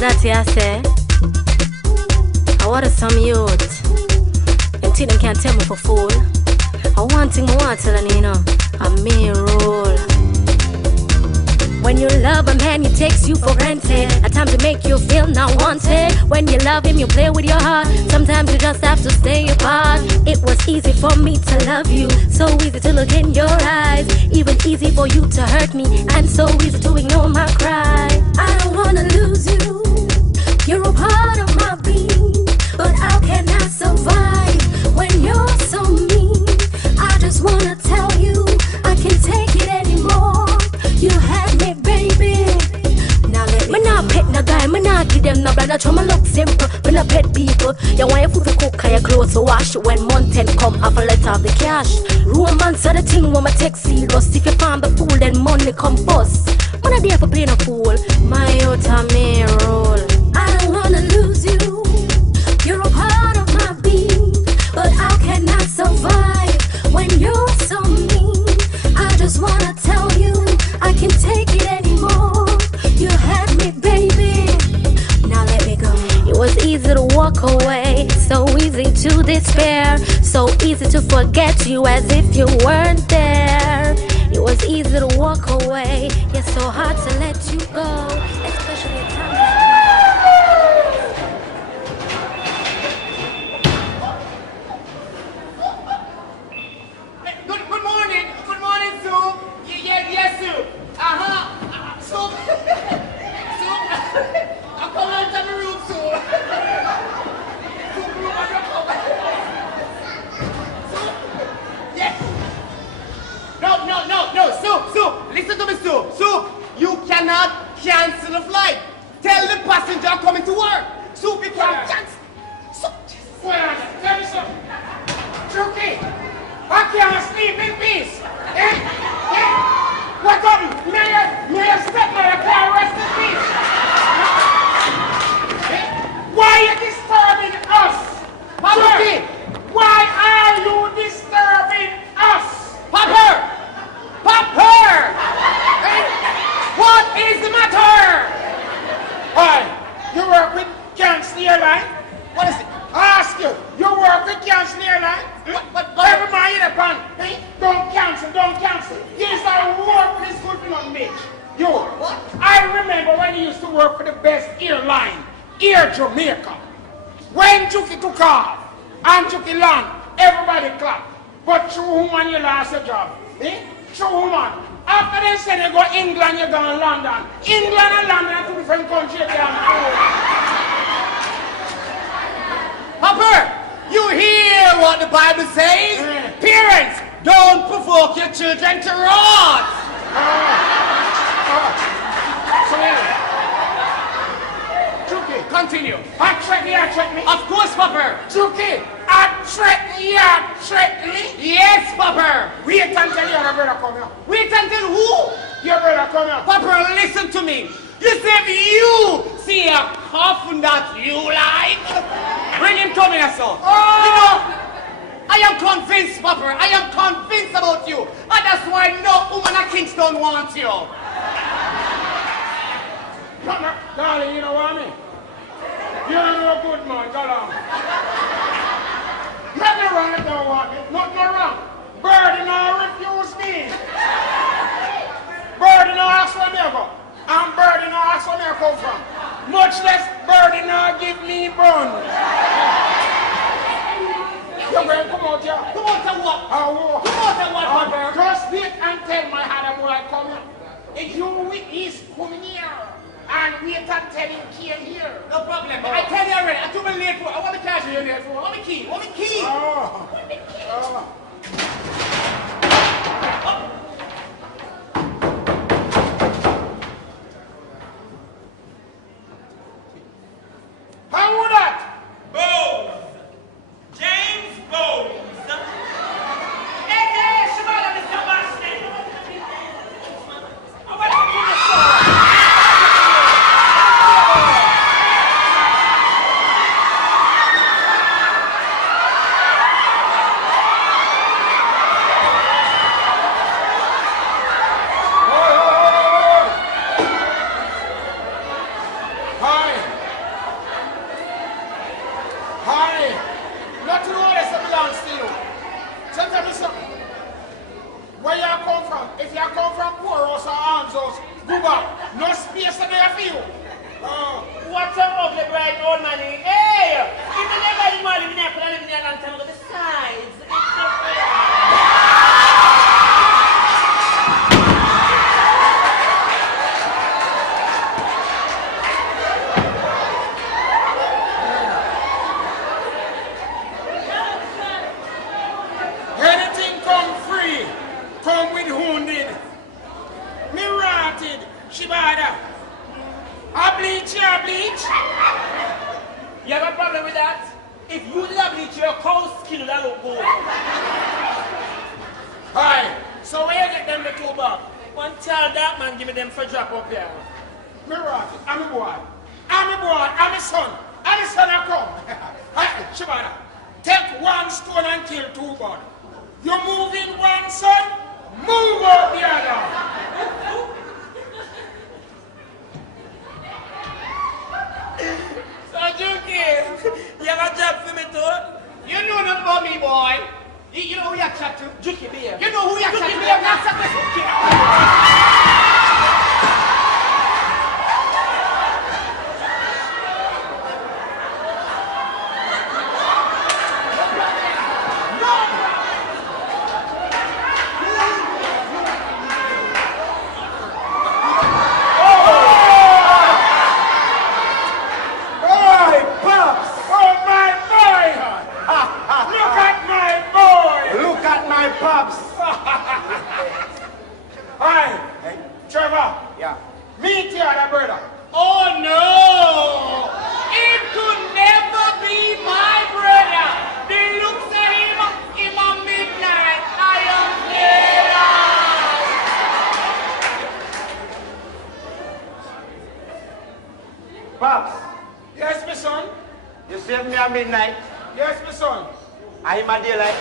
that's it I say. I want some youth. And think them can't tell me for fool. I want thing I want to tell you, know. I'm me rule. When you love a man, he takes you for granted. At times it make you feel not wanted. When you love him, you play with your heart. Sometimes you just have to stay apart. It was easy for me to love you, so easy to look in your eyes, even easy for you to hurt me, and so easy to ignore my cry. I don't wanna lose you. You're a part of my being, but how can I survive when you're so mean? I just wanna tell you, I can't take it anymore. You had me, baby. Now let me not pet no guy, me not give them no brother. Try me look simple, me not pet people. You want your food to cook, and your clothes to wash. When month end come, have a let off the cash. Romance are the thing when me take serious. If you find the fool, then money come first. Man not there for playing a fool. My out of me roll. I don't wanna lose you. You're a part of my being, but how can I survive when you're so mean? I just wanna tell you, I can't take it anymore. You had me, baby. Now let me go. It was easy to walk away, so easy to despair, so easy to forget you as if you weren't there. It was easy to walk away, yet so hard to let you go, especially at times like Good morning, Sue. Yes, Sue. Sue. I'm coming out of the room, Sue. Sue, look at your cover. Sue. Yes. No, Sue. Listen to me, Sue. Sue, you cannot cancel the flight. Tell the passenger I'm coming to work. Sue, we can't cancel. Sue. Well, tell me something. Chucky, I can't sleep in peace. What happened? May your stepmother can't rest in peace. Why are you disturbing us? Chucky! Why are you disturbing us? Papa! What is the matter? Why? You work with Cancel Airline? What is it? I ask you, you work with Cancel Airline? What? Every man in the pan, don't cancel. Yes, I work with this good man, bitch. You. What? I remember when you used to work for the best airline, Air Jamaica. When Chucky took off and Chucky land, everybody clapped. But through woman, you lost your job. Through woman. After they said you go England, you go London. England and London are two different countries. Papa! You hear what the Bible says? Parents, don't provoke your children to wrath. Chucky, Continue. threaten me. Of course, Papa. Chucky, threaten me. Yes, Papa. Wait until your brother come here. Wait until who? Your brother come here. Papa, listen to me. You say if you see a coffin that you like, bring him to me, so. You know, I am convinced, Papa. I am convinced about you. And that's why no woman at Kingston wants you. Mama, darling, you know what I mean? You're no good man, go along. Nothing wrong if you don't want me. Nothing wrong. Birdie now refuse me. Birdie now ask where me go. And Birdie now ask where me come from. Much less Birdie now give me bun. You're going to come out here. Come on to what? Come on to what, Papa? Just wait and tell my Adam when I come here. If you witness coming here. And wait and tell him came here. No problem. I tell you already. I'm too late for. I want the cash here late for. I want the key. How would that? Bowles. James Bowles. A.K.A. Shimala, Mr. Bashment. I want to do the story. mom's house. Go back. No space there for you. What's up, ugly bright old man? Hey! If you never live in here, live in here a long time ago, besides, it's Anything come free, come with wounded. Me rotted, Shibada. I bleach, you bleach. You have a problem with that? If you did not bleach your cow's skin, that look good. Hi, so where you get them the two back? One tell that man give me them for drop up here. Me rotted, I'm a boy. I'm a boy, I'm a son. I'm a son I come. Hi, Shibada, take one stone and kill two birds. You move in one son, move out the other. So, Juki, you have a job for me too? You know nothing about me, boy. You know who you chat to? Juki beer. You know who you chat to? Juki beer, That's a question. Meet your other brother. Oh no! It could never be my brother. The looks at him in my midnight. I am dead. Pops, Yes, my son. you saved me at midnight. Yes, my son. I am at daylight.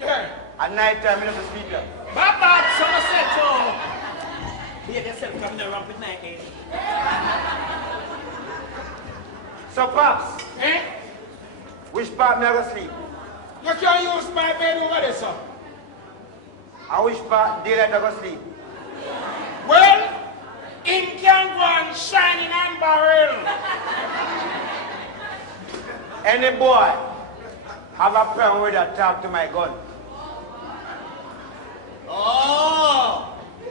Yeah. At night time, I have to sleep here. Bad Somerset, oh. Behave yourself coming around with my head. So, Pops, Eh? which part me I go sleep? You can use my bed over there, sir. And which part daylight I go sleep? Well, him can go and shining and barrel. Any boy have a problem with that talk to my gun. Oh!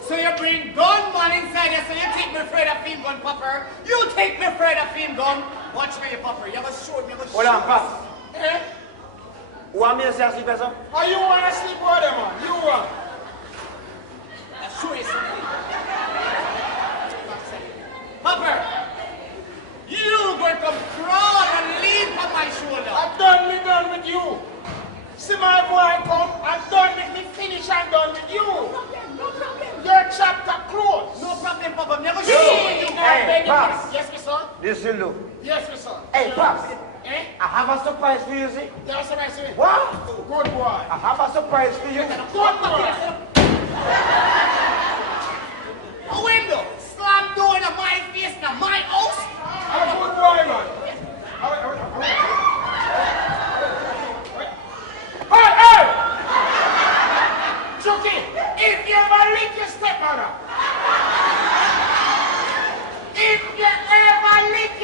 So you bring gunman inside here, so you take me afraid of film gun, Popper. You take me afraid of film gun. Watch me, Popper. You ever show me, Hold on, Pops. Eh? You want me to say I sleep, sir? Or you want to sleep with them, man? You want? I'll show you something. Popper, you going to crawl and lean on my shoulder. I'm done with you. See my boy come, I'm done with me finish and done with you. No problem. Your chapter closed. No problem, Papa. Never You, show you. Hey, Pops. Yes, my son. This you look. Yes, my son. Hey, Pops, Eh? I have a surprise for you, see? That's what I say. What? Good boy. I have a surprise for you. Good boy. A window. Slam door in my face in my house. I'm a good boy, man. Hey! Chucky, if you ever lick your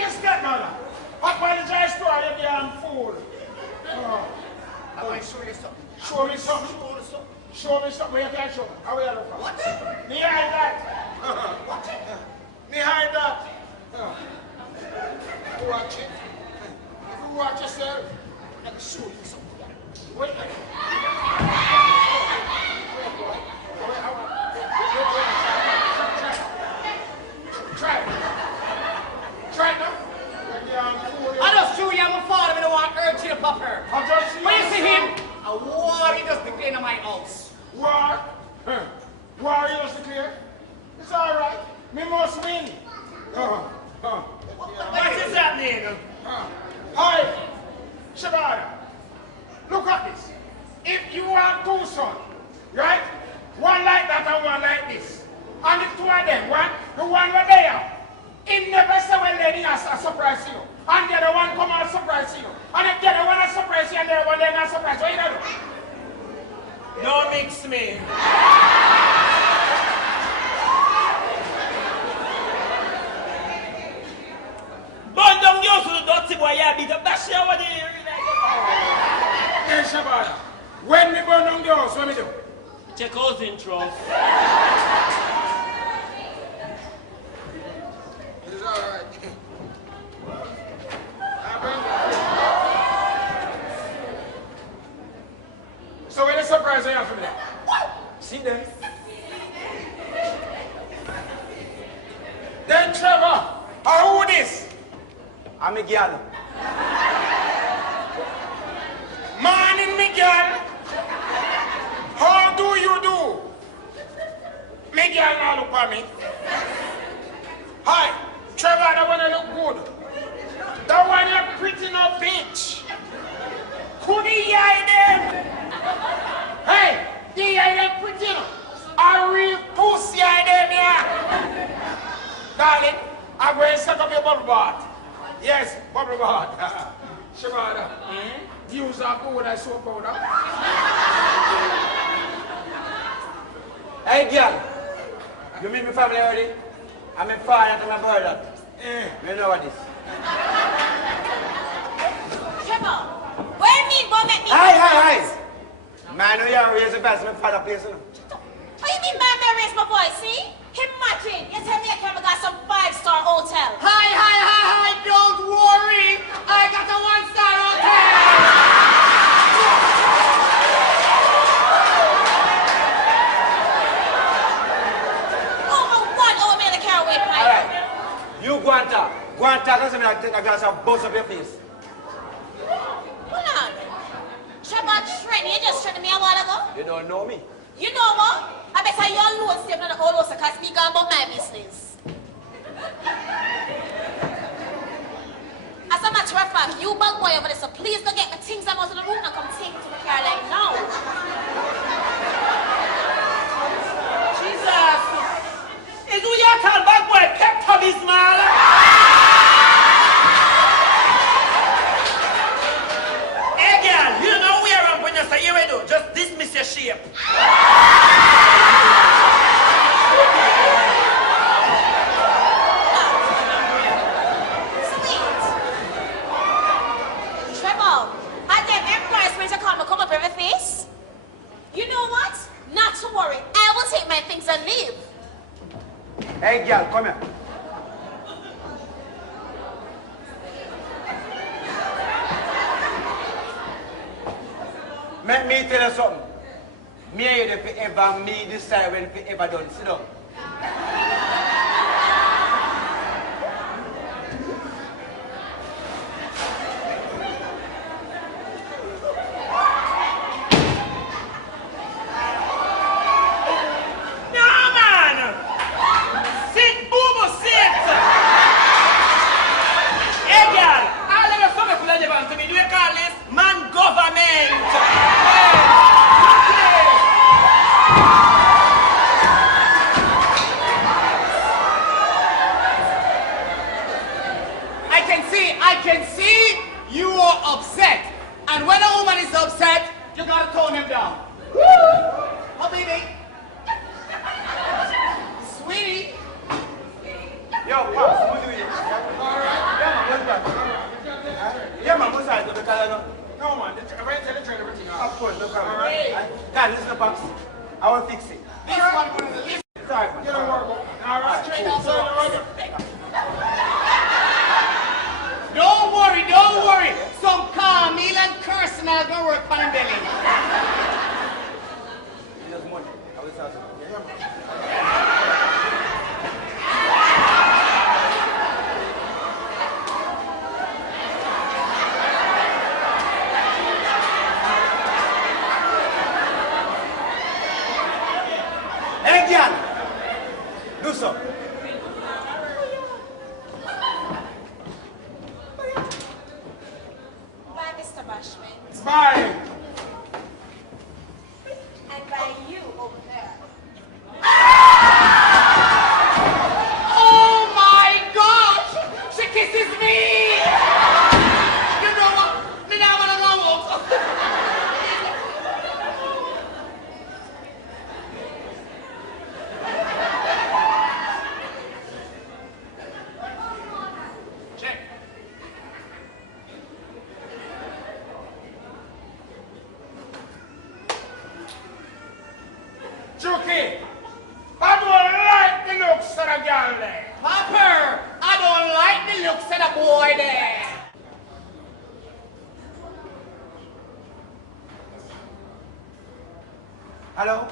stepmother, apologize to her, you damn fool. I'm going to show you something. Show me something. Show you something. Show me something. You can't show me. How will you look for? What? Me hide that. Watch it. Me hide that. Watch it. If you watch yourself, Let me show you something. wait. Try it. Try it now. You damn fool. I just show you I'm a father, I don't want to urge you to pop her. I just see When you see yourself. him, a war he does declare in my house. War? War is clear? It's alright. Me must win. What is happening? Hi, Shabada. Look at this. If you have two sons, right? One like that and one like this. And the two of them, the one were there. He never say when lady has a surprise you. And the other one come and surprise you. And if the other one has surprise you and the other one then has surprise you, what you gonna do? Don't mix me. beat up. That's your what you Hey, Shabada, when we burn down the house, what we do? check out intro. It's all right. So what is surprise you have for me now? See them? Then Trevor, who this? I'm a girl. Morning, Miguel. How do you do? Miguel now look at me. Hi, Trevor, that one look good. That one you pretty no bitch. Could he hide them? Hey, the hide them pretty no. A real pussy hide them here. Darling, I'm going to set up your bubble bath. Yes, bubble bath. Shabada, use a good as soap powder. Hey, girl. You meet my family already? I'm a father and my brother. You know what this? Trevor, what do you mean, boy, make me? Hi. Man, you are raised the best my father place, you know. What do you mean, man, I raise my voice, see? Imagine, you tell me I came and got some 5-star hotel. Hi, don't worry. I got a 1-star hotel. Over 1 hour, man, I can't wait, man. All right. You go and talk. Go and talk and I take a glass of buzz up your face. Hold on. Trevor Trent, you just threatened me a while ago. You don't know me. You know what? I bet I your loan step on the whole house because speak about my business. As a matter of fact, you bug boy over there, so please don't get my things out of the room and come take it to the car like now. Jesus. Is who you call back boy kept up his man? Hey girl, you know where I'm when you say you do. Just dismiss your shape. Sweet. Trevor, I them employees when you come up every face. You know what? Not to worry. I will take my things and leave. Hey, girl, come here. Let me tell you something. Me and you ever me decide when we ever done. Sit down. No man! Sit, boobo, sit! Hey girl, all of your summer for the to me, do you call this man government? I can see you are upset. And when a woman is upset, you gotta tone him down. Oh, baby. Sweetie. Yo, Pops, what do you do? All right. Yeah, man, what's that? The color? No, man, the trailer everything Of out. course, no problem. All right. God, listen, Pops. I will fix it. This one going to the list. Sorry, man. You don't worry about it. All right. Straight off the So, road. Don't worry. Some calm, meal and cursing are gonna work on him belly. Just money. I will start. Yeah, man. Hey, girl. Do so. Bye, Mr. Bashment. Bye. Charlie. Papa, I don't like the looks of the boy there. Hello?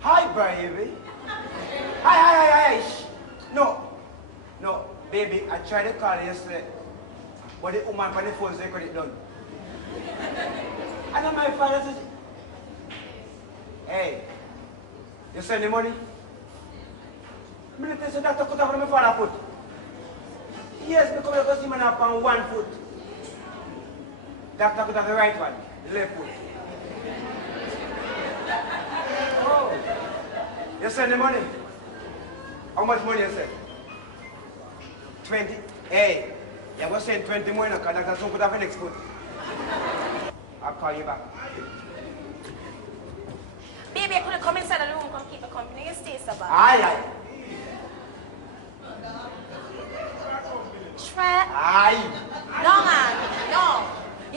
Hi, baby. Hi. Shh. No, baby, I tried to call you yesterday, but the woman on the phone said it done. And then my father says, hey, you send the money? I'm going to tell you that cut off from my father's foot. Yes, because I see man up on 1 foot. Doctor cut off the right one, the left foot. Oh, you send the money? How much money you send? 20. Hey, you're going to send 20 more now because Dr. Sun cut off the next foot. I'll call you back. Baby, I couldn't come inside the room, come keep the company. You stay so bad. Aye. Trap. Aye. No, man. No.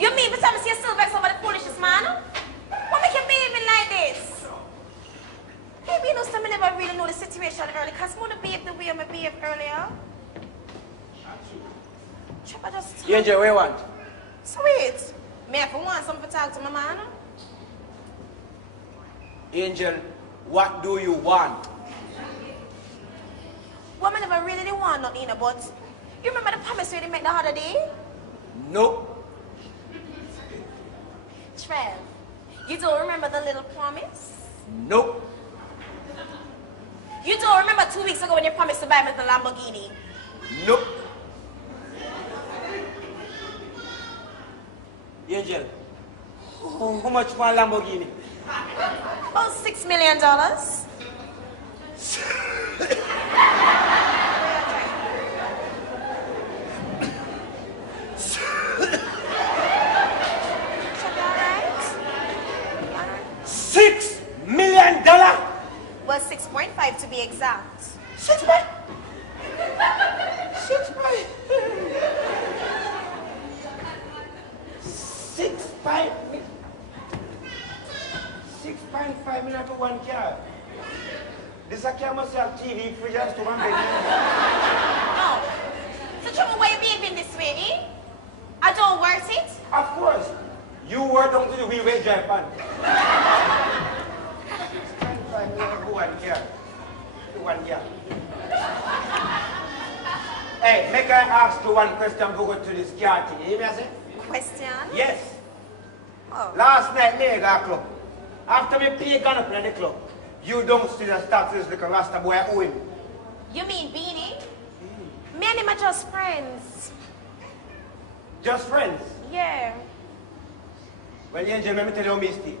You mean to tell me you're still vexed over the foolishness, man? What make you behaving like this? Baby, you know, some never really know the situation early, because I'm going to behave the way I behaved earlier. Trap, I just... Angel, what you want? Sweet. May I for want something to talk to my man? Angel, what do you want? Woman never really didn't want nothing, you know, but you remember the promise we didn't make the other day? No. Trev, you don't remember the little promise? No. You don't remember 2 weeks ago when you promised to buy me the Lamborghini? No. Angel, how much for a Lamborghini? About $6 million. $6 million? Well, 6.5 to be exact. 6 million? 6 million? 6.5 million for one car. This car must have TV, fridge, and stove and bed. No. So, Trevor, why you behaving this way, eh? I don't worth it. Of course. You were down to the wheel weight drive pan. 6.5 million for one car. For one car. Hey, make I ask you one question before we go to this car thing. You hear me I say? Question? Yes. Oh. Last night, me go club. After me pay gone up in the club, you don't see the start to this little Rasta boy owe him. You mean Beanie? Me and him are just friends. Just friends. Yeah. Well, Angel, let me tell you how me stay.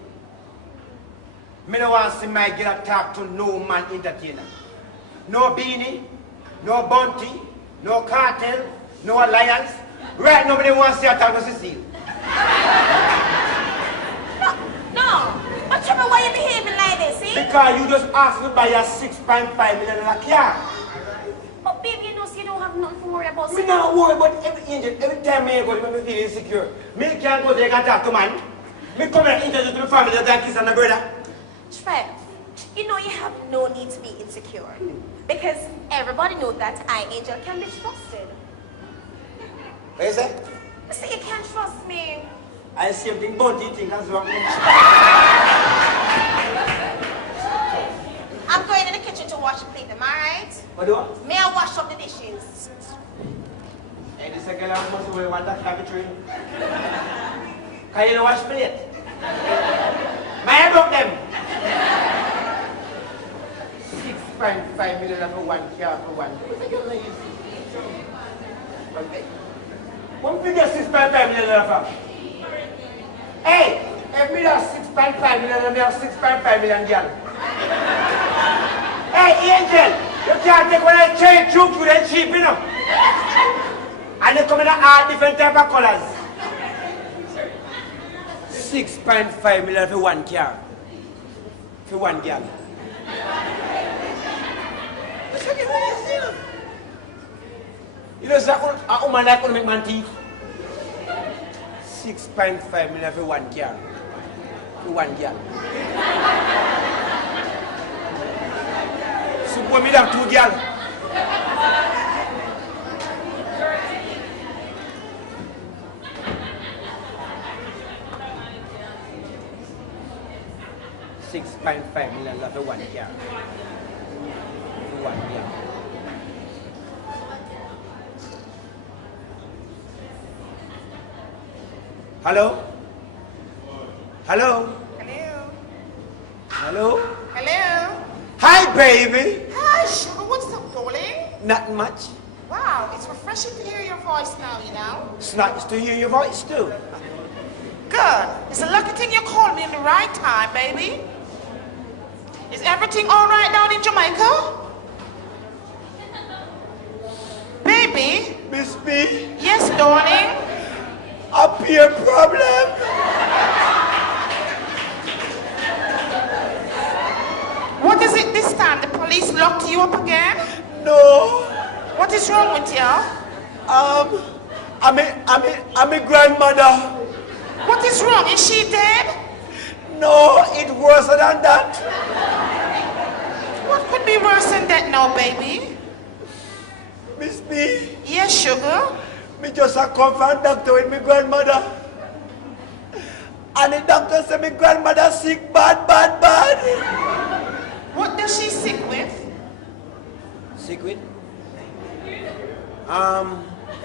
Me no want to see my girl talk to no man entertainer. No Beanie, no Bounty, no Cartel, no Alliance. Right, nobody wants to see her talk to Cecile. No. But Trevor, why you behaving like this, eh? Because you just asked me to buy a $6.5 million car. But baby, you know, so you don't have nothing to worry about. Me not worry about every Angel. Every time I go, I feel insecure. Me can't go there and talk to man. Me come and introduce to the family that I kiss and my brother. Trev, you know you have no need to be insecure. Because everybody knows that I, Angel, can be trusted. What is that? You say you can't trust me. I see something Bounty think as well. I'm going in the kitchen to wash the plate, am I right? What do you want? May I wash up the dishes? Hey, this girl must wear one that lavatory. Can you wash plate? My hair broke them. 6.5 million for one car for one. One figure 6.5 million for. Hey, if me have 6.5 million, me have 6.5 million girl. Hey, Angel, you can't take one of the chain troops with them cheap, you know. And they come in all different type of colors. 6.5 million for one car. For one girl. You know, a woman like to make man teeth. 6.5 million for one car. For one girl. Suppose me have two girls. 12.5 million for 1 year. For 1 year. Hello? Hello? Hello? Hello? Hello? Hi, baby! Hi, sugar. What's up, darling? Not much. Wow, it's refreshing to hear your voice now, you know? It's nice to hear your voice, too. Good. It's a lucky thing you called me in the right time, baby. Is everything all right down in Jamaica? Baby? Miss B, Yes, darling? up here problem? What is it this time? The police locked you up again? No. What is wrong with you? I'm a grandmother. What is wrong? Is she dead? No, it's worse than that. What could be worse than that now, baby? Miss B, Yes, sugar? me just a come from doctor with my grandmother. And the doctor said my grandmother sick bad. What does she sick with? Sick with?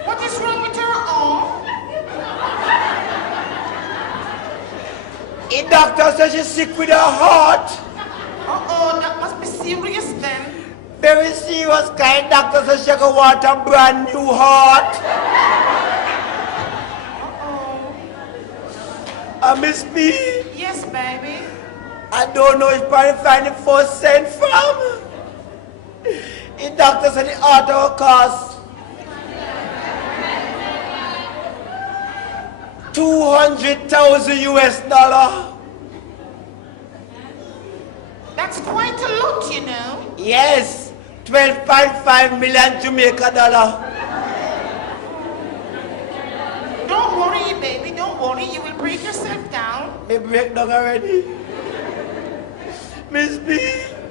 What is wrong with her arm? The doctor said she's sick with her heart. Uh-oh, that must be serious then. Very serious kind. Doctor said she can want a brand new heart. Uh-oh. Miss B, Yes, baby. I don't know if I find the first cent from. The doctor said the heart will cost $200,000 US. That's quite a lot, you know. Yes, 12.5 million Jamaica dollar. Don't worry, baby, don't worry. You will break yourself down. Me break down already. Miss B,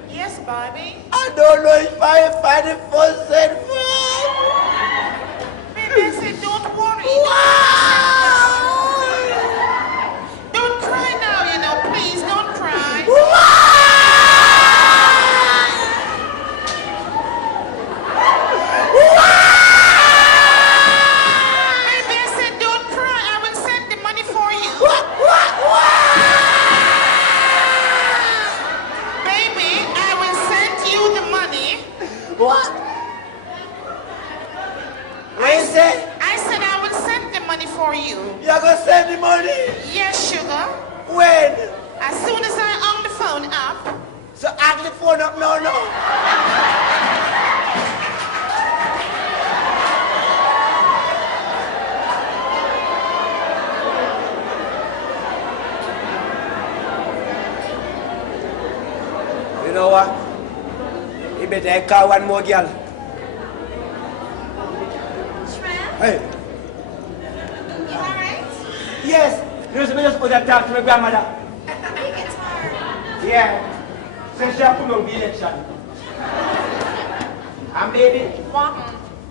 Yes, baby. I don't know if I find the first cent from. Baby, I said don't worry. Don't cry now, you know. Please, don't cry. Baby, I said don't cry. I will send the money for you. Baby, I will send you the money. What? What you say? I said I will send the money for you. You're gonna send the money? Yes, sugar. When? As soon as I hung the phone up. So act the phone up now. You know what? You better call one more girl. Hey. You alright? Yes. You just put that talk to my grandmother. You get tired. Yeah. So she have put me on the election. And baby, What?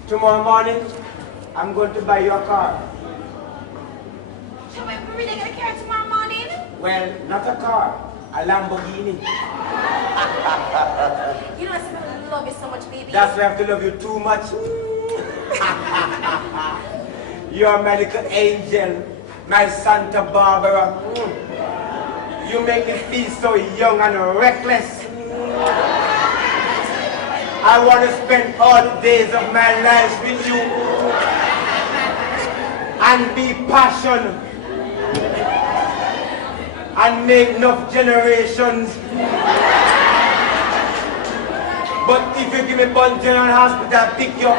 tomorrow morning, I'm going to buy you a car. So we really gonna care tomorrow morning? Well, not a car, a Lamborghini. You know I said I love you so much, baby. That's why I have to love you too much. You're my little angel, my Santa Barbara. You make me feel so young and reckless. I want to spend all the days of my life with you and be passionate and make enough generations. But if you give me Bun General Hospital, I'll pick you up.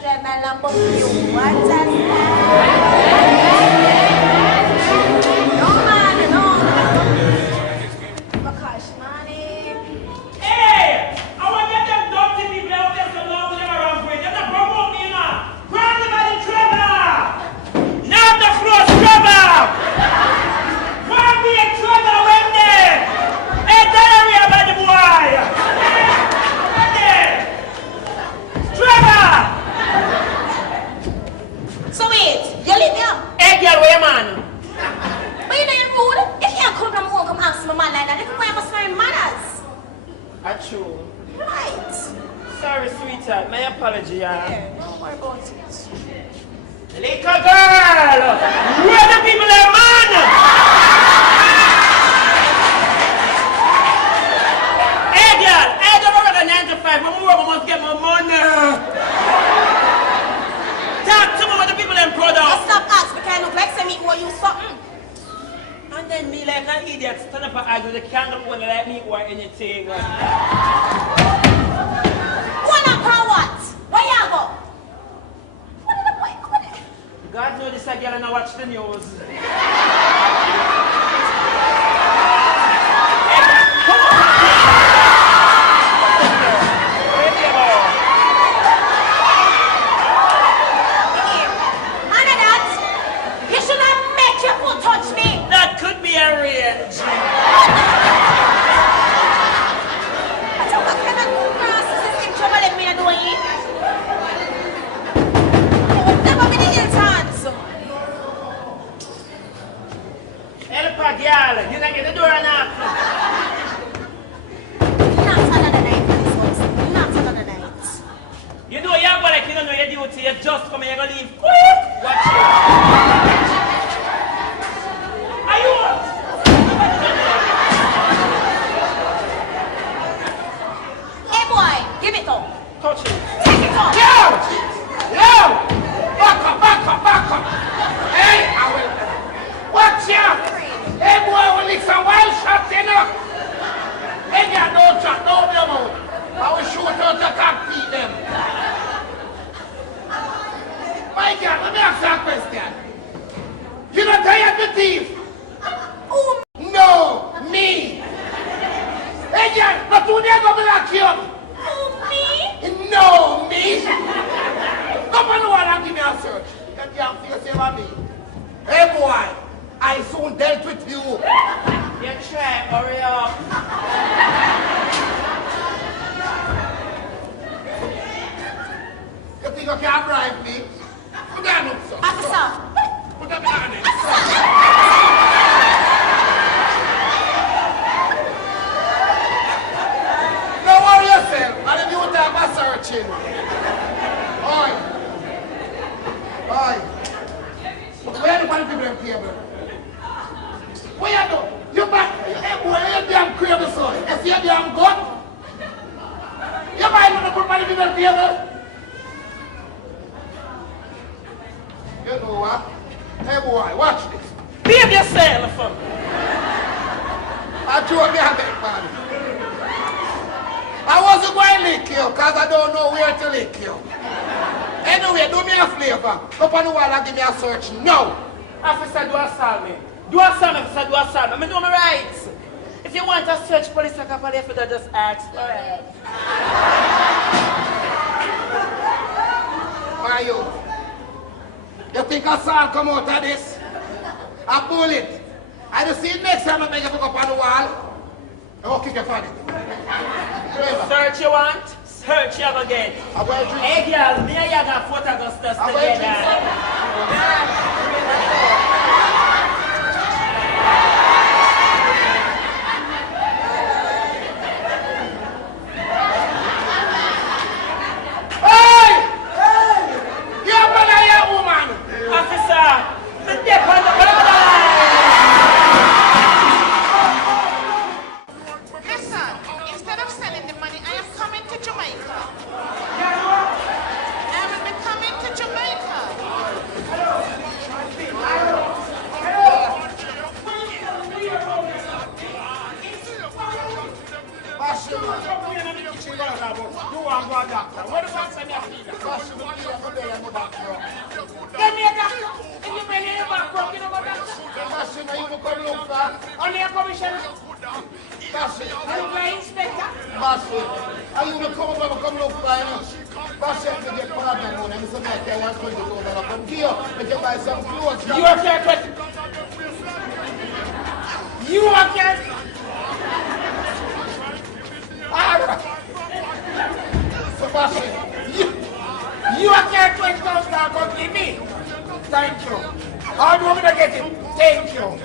Drive my Lamborghini. What? where your man? But you know you're rude. If you come from home, come ask my man like that. If you want to know manners. That's true. Right. Sorry, sweetheart. My apology, Yeah, don't worry about it. Little girl! Where the people are, man? Hey, girl! I don't work at 9 to 5. When we work, we must get my money. Talk to me what the people are proud of. Stop asking because I look like some meat or you something. And then me like an idiot stand up and argue the candle when like me or anything. One up or what? Where you go? What did I put? God knows this girl and I watch the news. Girl, you can get the door and knock. Not another night, please. Not another night. You know you're like you don't know your duty. You just come and you're going to leave quick. Watch it. Are you up? Hey boy, give it up. Touch it. Take it up. Yo! Back up! Hey, I will. Watch ya! Hey boy, I will lick some wild shots, you know. Hey girl, don't chat, don't be about. I will shoot out the cockpit them. My girl, let me ask you a question. You not tired of the thief? Oh, No, me. Hey girl, but you never be like you. me? No, me. Come on, one and give me a search. You can't feel the same as me. Hey boy, I soon dealt with you. You try, hurry up. You think you can bribe me? Put that up, sir. Officer. Put that on it. Don't worry yourself. I didn't do that by searching. Oi. Where are the money people in table? What you do? You back? Hey boy, you damn crazy son. You see a damn gun? You buy money for money people in table? You know what? Hey boy, watch this. Behave yourself. I told me I beg man. I wasn't going to lick you because I don't know where to lick you. Anyway, do me a flavor. Up on the wall and give me a search now. Officer, do assault me. Do assault me, officer, do assault me. I do my rights. If you want to search police like a police, you just ask for it. Why you think assault come out of this? A bullet. I just see next time I make you pick up on the wall. I will kick your father. Search you want? Search you again. Hey girl, me and you got Fort Augustus together. You are care $20,000 give me. Thank you. How do you want me to get him? Thank you.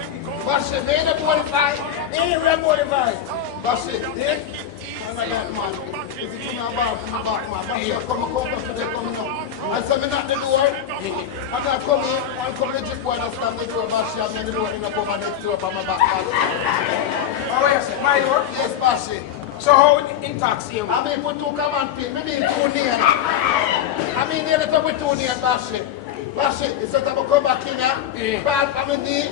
Bashi, made a modified. Anywhere modified. Bashi, yeah? I'm not man. Is it in my back, man? Bashi, come back today, coming up. I said, me not the door. I'm not coming. I'm coming to the boy and stand the door. Bashi, I'm in the door in the cover next door from my back. Oh, yes, my door? Yes, Bashi. So how in taxi you? I mean, put two command pin. Maybe two near. I mean, near the top with two near, Bashi. Bashi, he said I'm come back in here. Bad family.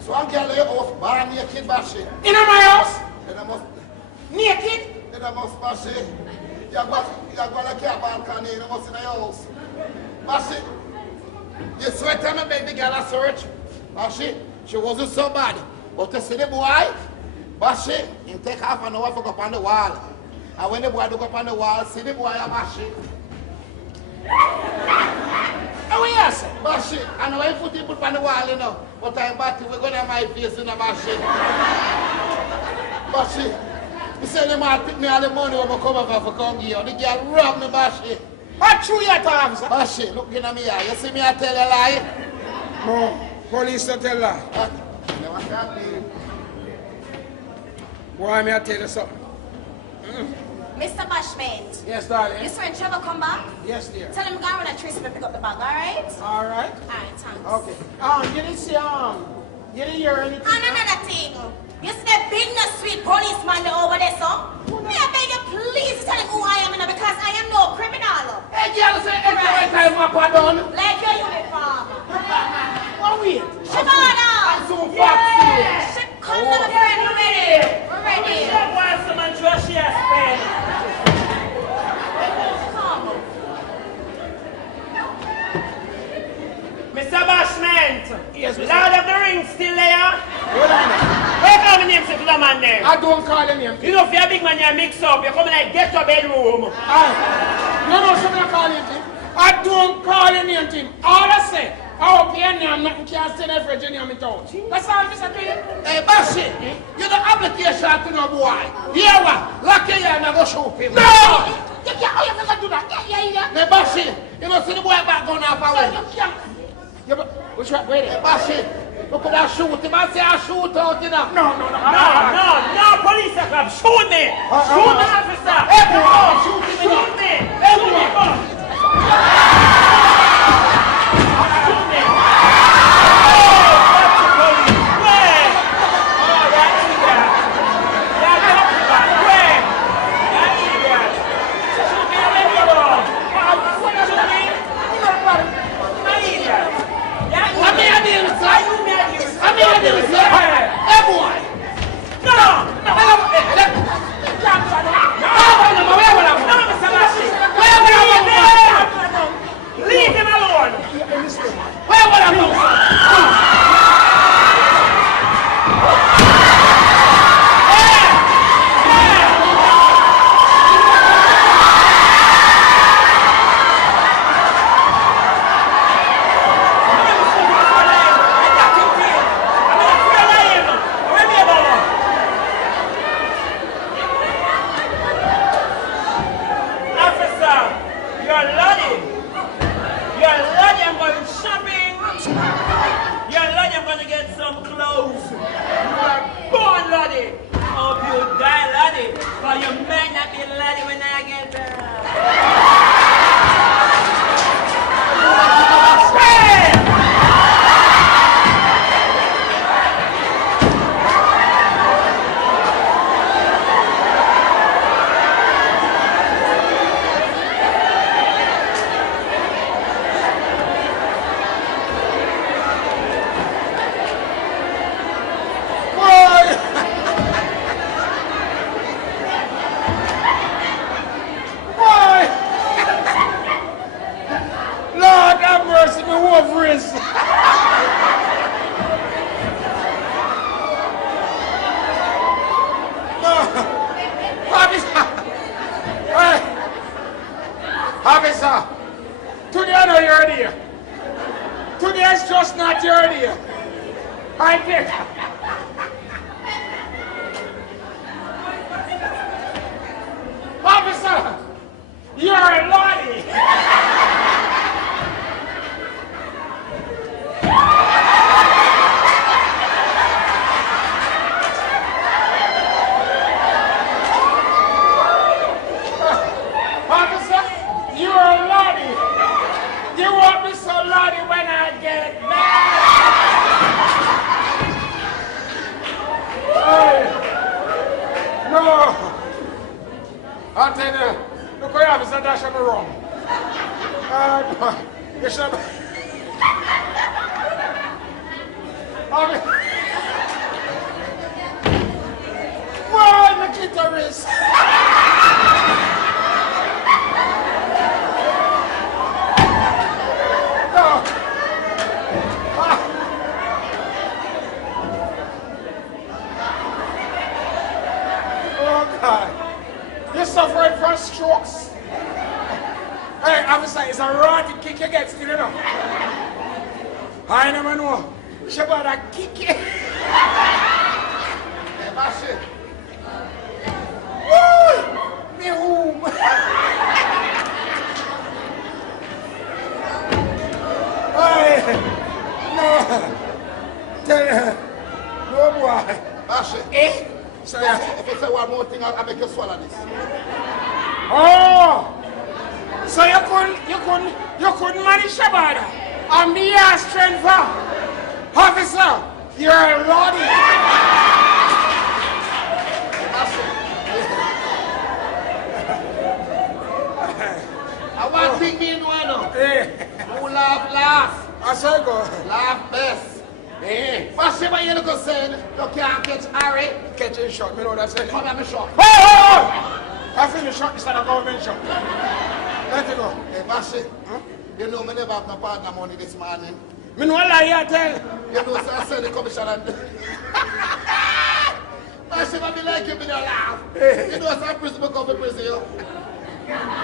So I'm going to your house, bar naked, Bashi. In my house? Then I must... Naked? Then I must, Bashi. You're going to care balcony, you must in your house. Bashi, you sweat on me, baby girl, I search. Bashi, she wasn't so bad. But you see the boy, Bashi, he take half an hour to go up on the wall. And when the boy go up on the wall, see the boy, Bashi. Oh, yes. Bashi, I know I put him on the wall, you know. But I'm back, we're going to have my face in a Bashi. Bashi, you say the man pick me all the money when I come over for come here. The girl rob me, Bashi. What true your times? Bashi, look in me eye. You see me, I tell a lie? No, police don't tell lie. Never stop me. Why may I tell you something? Mr. Bashment. Yes, darling. This friend Trevor come back. Yes, dear. Tell him to go around and Tracy to pick up the bag, alright? Alright. Alright, thanks. Okay. You didn't see, you didn't hear anything? And another thing. You see that big no sweet policeman over there, so? May I beg you please tell him who I am, because I am no criminal. Hey, girl, say every time I pardon. Like your uniform. Oh, wait. Shimona! I'm so fat. She come to the friend, we're ready. We're ready. Why someone trust you, friend? Come. Mr. Bashment. Yes, Mr. Lord of the Rings still there? Hold on. Where come the name to the man there? I don't call him name. You know, if you're a big man, you mix up. You come like, get your bedroom. No, somebody call him thing. I don't call him name thing. All I say, I hope your name nothing can stay there for a Virginia, me told. That's all, Mr. Kelly. Hey, Bashi, you the application to no boy. Here what? Lock your ear and I go show him. No! You can't, how you gonna do that? Yeah. Hey, Bashi, you know, see the boy back going off away. You can't. Which one? Wait there. Bashi, look at that shoot. If I say I shoot out, you know. No, police are come. Shoot me. Shoot me, officer. Everyone, shoot me. Shoot me. Everyone. Shoot me. That's the police. Where? Oh, that's idiot. That's idiot. Where? That's idiot. Shoot me, let me go. Shoot me. My idiot. I'm here, sir. I'm here, sir. Everyone. No. Leave him alone. Where would I go? Officer, today I know you're here. Today is just not your idea. I get. Officer, you're a lottie. You should have... Why my clitoris? No. Oh God. You're suffering from strokes. Hey, officer, it's a rotten kick you get still, you know. I never know. Shabba kick you. Hey, Bashment. Woo! Me home. Hey, no. Tell you. No boy. Bashment. Eh? So, If you say one more thing, I'll make you swallow this. oh! So you couldn't manage Shabada and be a strength for officer. You're a lordy. I want big me in one. Eh, Who laugh? I say go. Laugh best. Eh, Bashment, what you look saying? You can't catch Harry. catch a shot, me know that's it. Come at me shot. Oh! I feel the shot instead of government shot. Let it go. Hey, Bashment, you know me never have no partner money this morning. Me know lie here tell. You know, so I said the commission and... Bashment, I be like you, me don't laugh. You know, so I prison, me come to prison, you.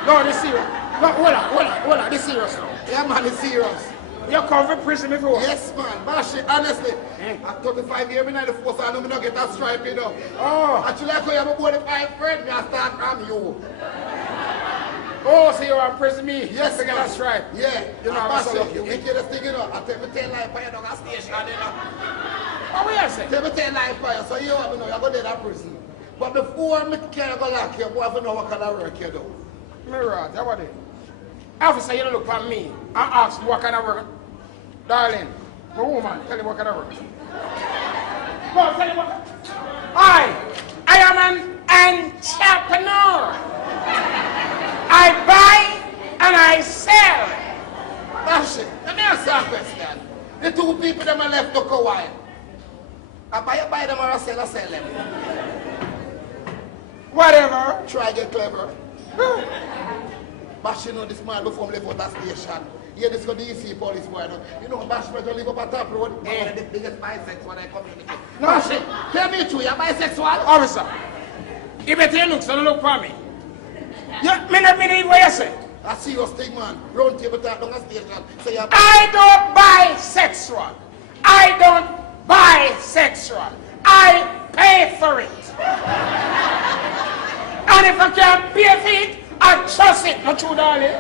No, this serious. No, hold on, this serious now. Yeah, man, it's serious. You come for prison before? Yes, man. Bashment, honestly, at 35 years, I'm in the force, I know me not get that stripe, you know. Oh. Actually, I call you a boy, my friend, me I start from you. Oh, so you're in prison me? Yes, Forget man. that's right. Yeah. You know, I'm so Bashment, lucky. you wickedest thing, you know. I tell me 10 life for you down a station, you know. What will you say? Tell me 10 life for you, so you want me know, you're going to that prison. But before me can go lock you, boy, I have to know what kind of work you do. Me right, how about it? Officer, you don't look at me and ask me what kind of work. Darling, my woman, tell me what kind of work. Go, tell me what. I am an entrepreneur. I buy and I sell. Bashment, let me ask you a question. The two people that I left took a while. I buy them or I sell them. Whatever. Try get clever. Bashment, you know this man before I left out that station. Yeah, this is the DC police boy. You know, Bashment don't live up at top road. One of the biggest bisexual I community. No. Bashment, tell me true, you're bisexual? Officer, you better look, so don't look for me. You, me not believe what you say. A serious thing, man. Round table talk down a station. Say you're I don't buy sexual. I don't buy sexual. I pay for it. And if I can't pay for it, I trust it. Not true, darling.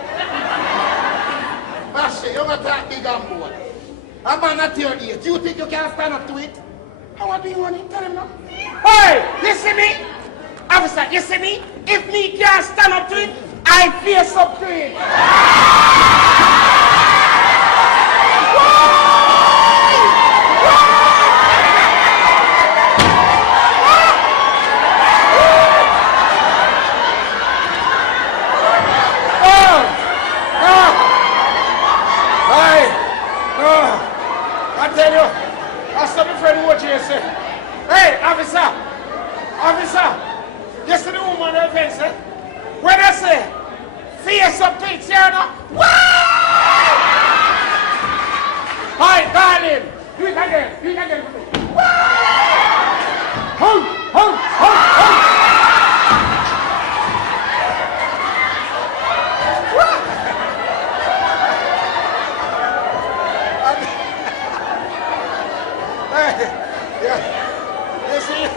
Bashment, you're going to talk big and bold. A man at your age, do you think you can stand up to it? How what do you want to tell him now? Hey, you see me? Officer, you see me? If me can't stand up to it, I face up to it. I tell you, I saw my friend watching and say, hey, officer, you see the woman on the fence, eh? When I say, face up to it, you know? Hi, darling, do it again for me. Hold. Yeah. You see?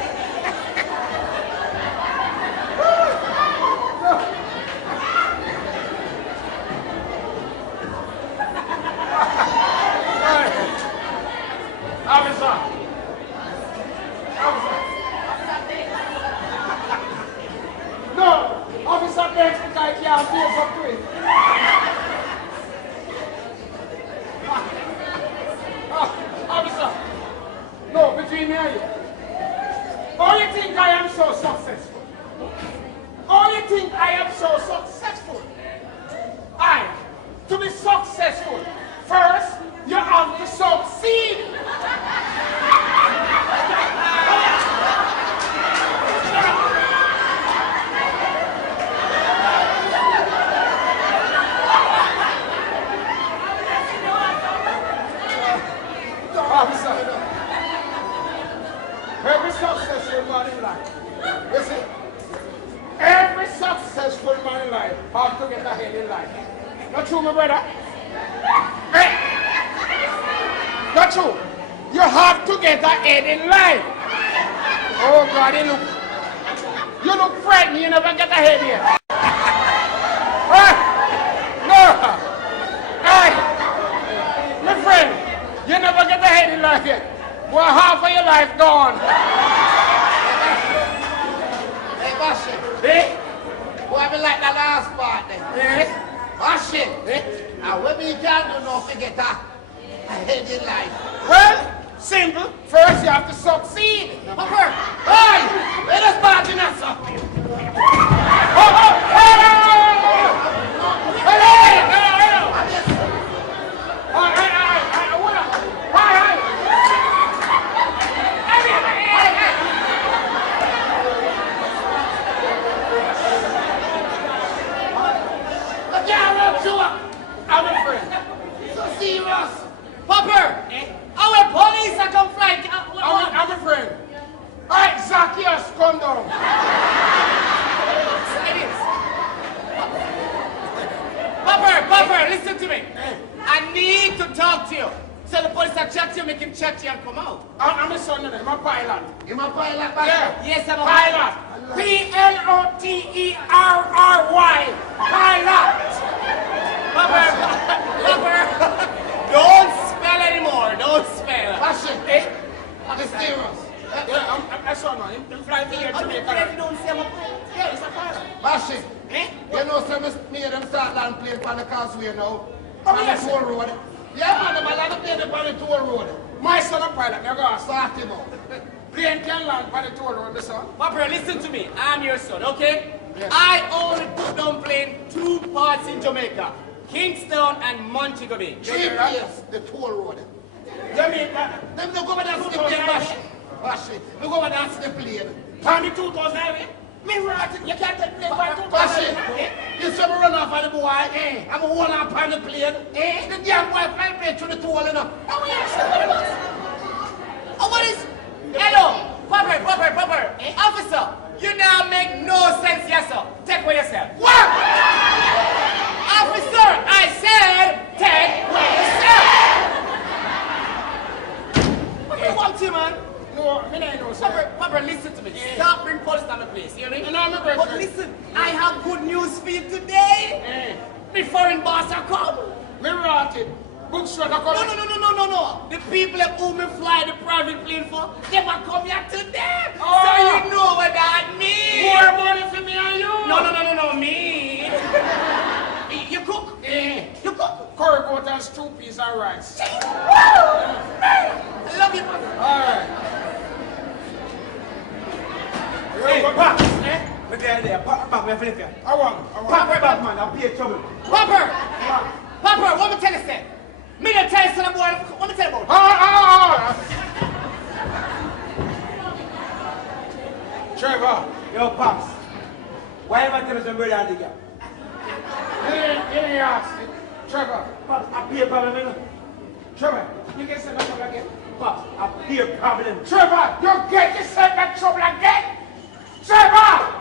Officer. No, Officer Banks, the guy can't face up to it. Officer. No, between me and you. Oh, you think I am so successful? Oh, you think I am so successful? To be successful, Every successful man in life. Listen. Every successful man in life have to get ahead in life. Not true, my brother? Hey! Not true. You have to get ahead in life. Oh God, you look frightened, you never get ahead here. Hey! No! Hey! My friend, you never get ahead in life yet. Well, half of your life gone. Hey, Bashment. Eh? Boy, I be like that last part then. Eh? Bashment. And what we can do now to get ahead in life. Well, simple. First you have to succeed. Papa, hey! Let us party now, sir. I'm a friend. So serious. Papa, our police are come flying. I'm a friend. Alright, Zacchaeus, come down. Papa, listen to me. I need to talk to you. So the police are chat to you, make him chat to you and come out. I'm a son of them, I'm a pilot. You my pilot, Yeah. Yes, I'm a Pilot. P-L-O-T-E-R-R-Y. Pilot. Papa, don't spell anymore. Don't spell. Bashment. Eh? Mysterious. Yeah, I'm a son of him. Him fly to here to If you Jamaica. don't say I'm a pilot. Yeah, it's a pilot. Bashment. Eh? You know, some me and them start land plane on the causeway now. Oh, On yes. the toll road. Yeah, man, them a land plane on the toll road. My son a pilot, me go ask. Start him up. Plane can land by the toll road, my son. Papa, listen to me. I'm your son, okay? Yes. I only put down plane 2 parts in Jamaica. Kingston and Montego Bay. 3 places, the toll road. You mean that? Them no go over there and see the plane, Bashment. Bashment. We go over there and see the plane. Time me 2000 highway? Me right, you can't take plane by 2000 Bashment. highway. You see me run off on the boy, I'm a hold on on the plane. The damn boy fly plane through the toll, you know. Oh, yes. Oh, what is... Hello. Papa. Officer, you now make no sense, yes, sir. Take away yourself. What? Officer, I said take away yourself. What do you want to, man? No, me not know, sir. Papa, listen to me. Stop bringing police down the place, you hear me? No, I'm a great But friend. listen, I have good news for you today. The foreign boss are come. Me rotted. Book straight, I come. No. The people who me fly the private plane for, they will come here today. Oh. So you know what that means. More money for me and you. No, me. You cook? You cook? Curry goat and stew peas and rice. I love you, Papa. Alright. Hey, Pops. Look there. Pop, we have to live here. I want. Pop, back, man. I'll be in trouble. Papa, what me tell you, say? Me don't tell you, son of boy. What me tell you about? Trevor. Yo, Pops. Why am I telling some brother and the girl? You didn't ask me. Trevor. Pops, I pay a problem, you know. Trevor. You get sent up again. Pops, I pay a problem. Trevor, you get yourself in trouble again? Trevor!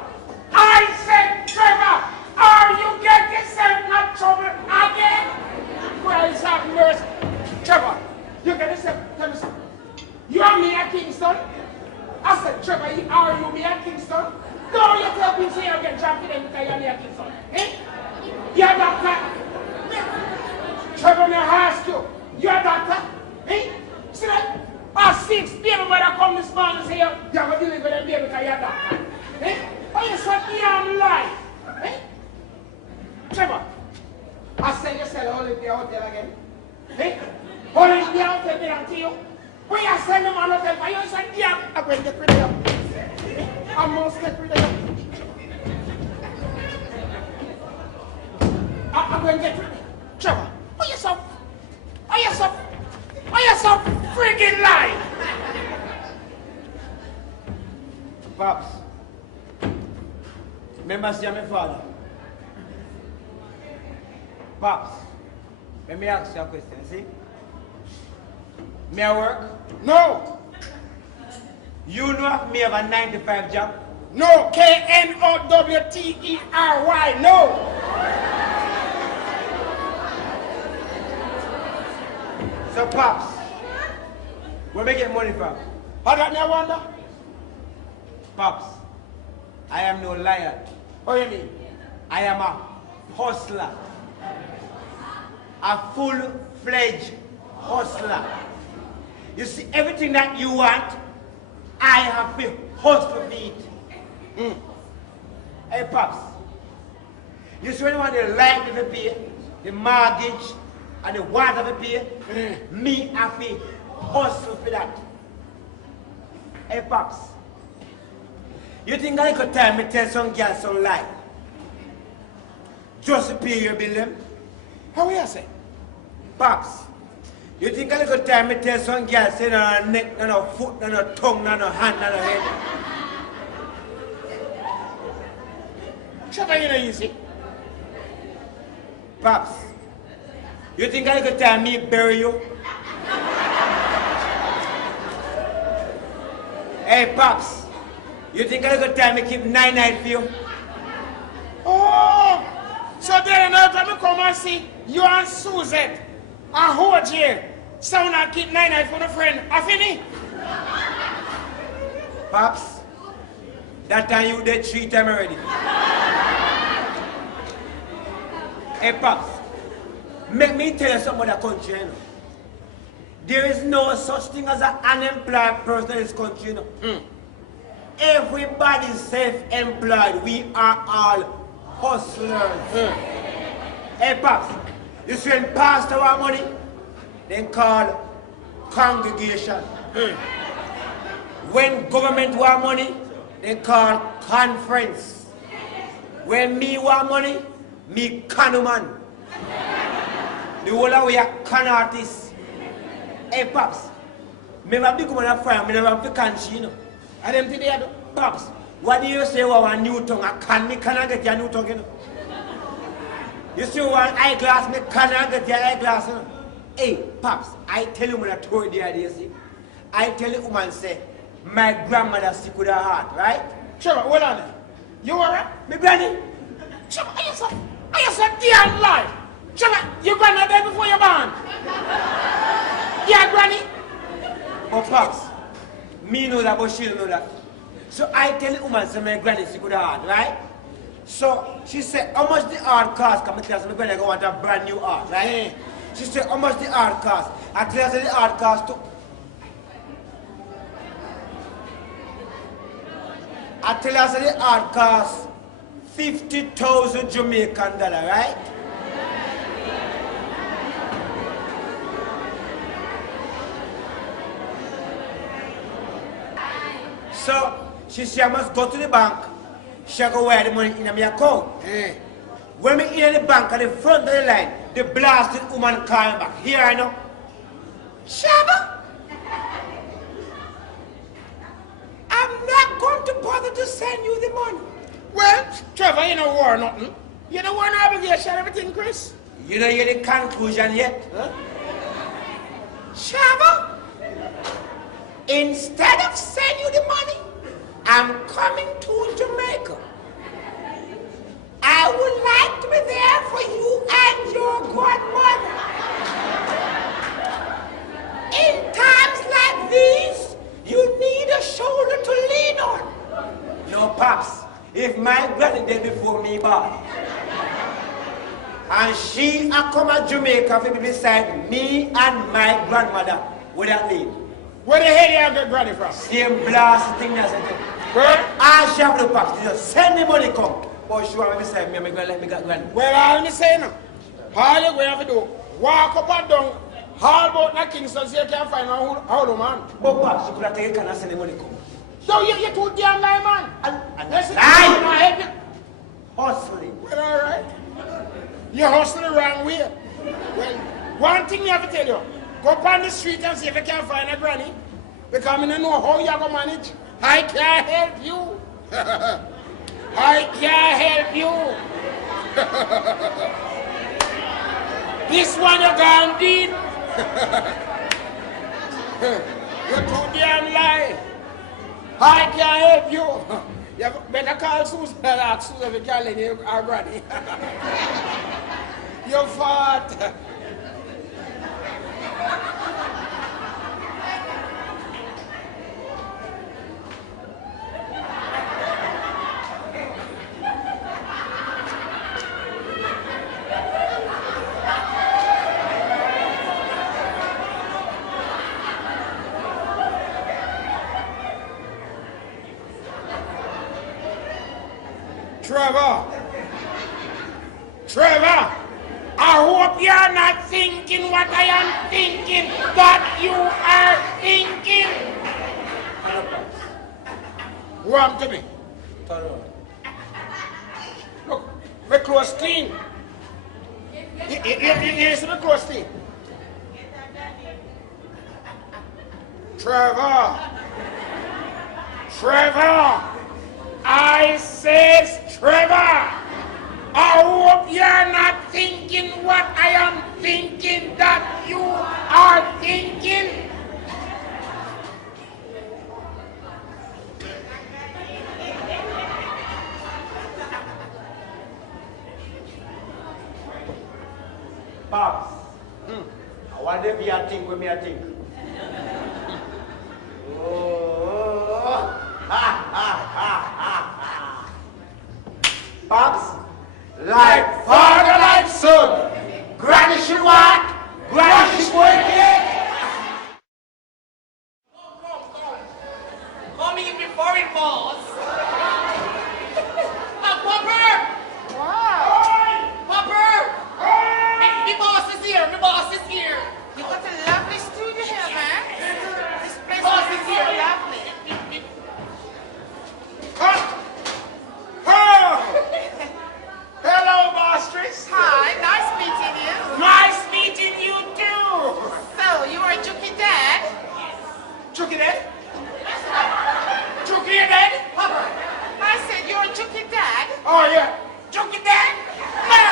I said, Trevor, are you get yourself in trouble again? Christ have mercy. Trevor, you get yourself, tell me something. You are me at Kingston? I said, Trevor, are you me at Kingston? Don't you tell people you get dropped in because you're me at Kingston. Eh? You're a doctor. Trevor, may I ask you, you're a doctor? Eh? See that? Our 6 baby mother come this morning and say, you're going to deliver them baby because you're a doctor. Eh? Oh, you said you're life. Eh? Trevor, I said you sell holiday hotel again. Eh? Holiday hotel belong to you. When you send them on hotel for you, you said, yeah, I'm going to get rid of them. I must get rid of them. I'm going to get rid of them. Trevor, are you so friggin' lying? Pops. Remember, see my father. Pops. Let me ask you a question, see? May I work? No. You know me have a 9 to 5 job? No, Knowtery, no. So, Pops, where we get money from? How that me wonder? Pops, I am no liar. What you mean? I am a hustler. A full-fledged hustler. You see, everything that you want, I have to hustle for it. Hey, Pops, you see when you want the light to pay, the mortgage, and the water to pay, me have to hustle for that. Hey, Pops, you think I could tell me tell some girls some lie? Just to pay your bill them? How you say? Pops, you think I could tell me tell some girls say no neck, no foot, no tongue, no hand, no head? Shut up, you know easy. Pops, you think I could tell me bury you? Hey, Pops, you think I could tell me keep 9 nights for you? Oh, so then now time me come and see you and Suzette and Hoji sound and keep 9 nights for the friend. Afini? Pops, that time you did 3 times already. Hey, Pops, make me tell you something about the country, you know. There is no such thing as an unemployed person in this country, you know. Everybody's self-employed. We are all hustlers. Hey, Pops, you see when pastor want money, then call congregation. When government want money, they call conference. When me want money, me canuman. The whole of we are con artists. Hey, Pops, me have become a friend, me never have to can't you know. And them today, do? Pops, what do you say about a new tongue? I cannot get your new tongue, you know. You see one eyeglass, me cannot get your eyeglass, you know. Hey, Pops, I tell you when I told you the idea, see. I tell you woman say, my grandmother sick with her heart, right? Sure, hold on. You alright? Me granny? Sure, are you so damn life? Sure, you granny there before you born? Yeah, granny? Oh, Pops, me know that, but she don't know that. So I tell the woman, say my granny sick with her heart, right? So she said, how much the art cost? Come tell us, my granny want a brand new art, right? She said, how much the art cost? I tell her the art cost too. I tell her the art cost 50,000 Jamaican dollar, right? So she said I must go to the bank. She go wire the money in my account. When me in the bank at the front of the line, the blasted woman call back. Here I know. Shabba, I'm not going to bother to send you the money. Well, Trevor, you know war nothing. You don't want obligation everything, Chris. You don't hear the conclusion yet? Huh? Shabba, instead of sending you the money, I'm coming to Jamaica. I would like to be there for you and your godmother. In times like these, you need a shoulder to lean on. No, Pops, if my granny did before me, boy, and she a come to Jamaica to be beside me and my grandmother, what that mean? Where the hell you get granny from? Same blast thing as I do. Where? I shall the Pops, just send the money come. But she want me beside me and my granny let me get granny. Well, all me say now, all you going to have to do, walk up and down, all about that Kingston so you can find out how man. But Pops, you could have taken and send the money come. So you're too damn lie, man. And Listen, lie! Hustling. Well, all right. You're hustling the wrong way. Well, one thing you have to tell you, go up on the street and see if you can find a granny. Because I don't know how you're going to manage. I can't help you. I can't help you. This one you're gone deep. You're too damn lie. I can't help you. You better call Susan and ask Susan if you can lend you our granny. You fart. Trevor, I hope you're not thinking what I am thinking, that you are thinking. Warm to me. Look, my clothes clean. You see my clothes clean. Trevor, I says Trevor. I hope you're not thinking what I am thinking that you are thinking. Pops, I want to be a thing with me a thing. Oh, ha, ha, ha, ha, ha. Pops, like father, like son. Granny should what? Granny should work. Come in before it falls. Popper! Popper! My boss is here. You got a lovely studio here, man. This place Boss is is so here. lovely. Hello, Mistress. Hi, nice meeting you. Nice meeting you too. So, you are Juki Dad? Chucky dead? Chucky dead? Popper! I said you're Juki Dad? Oh yeah. Chucky dead? No.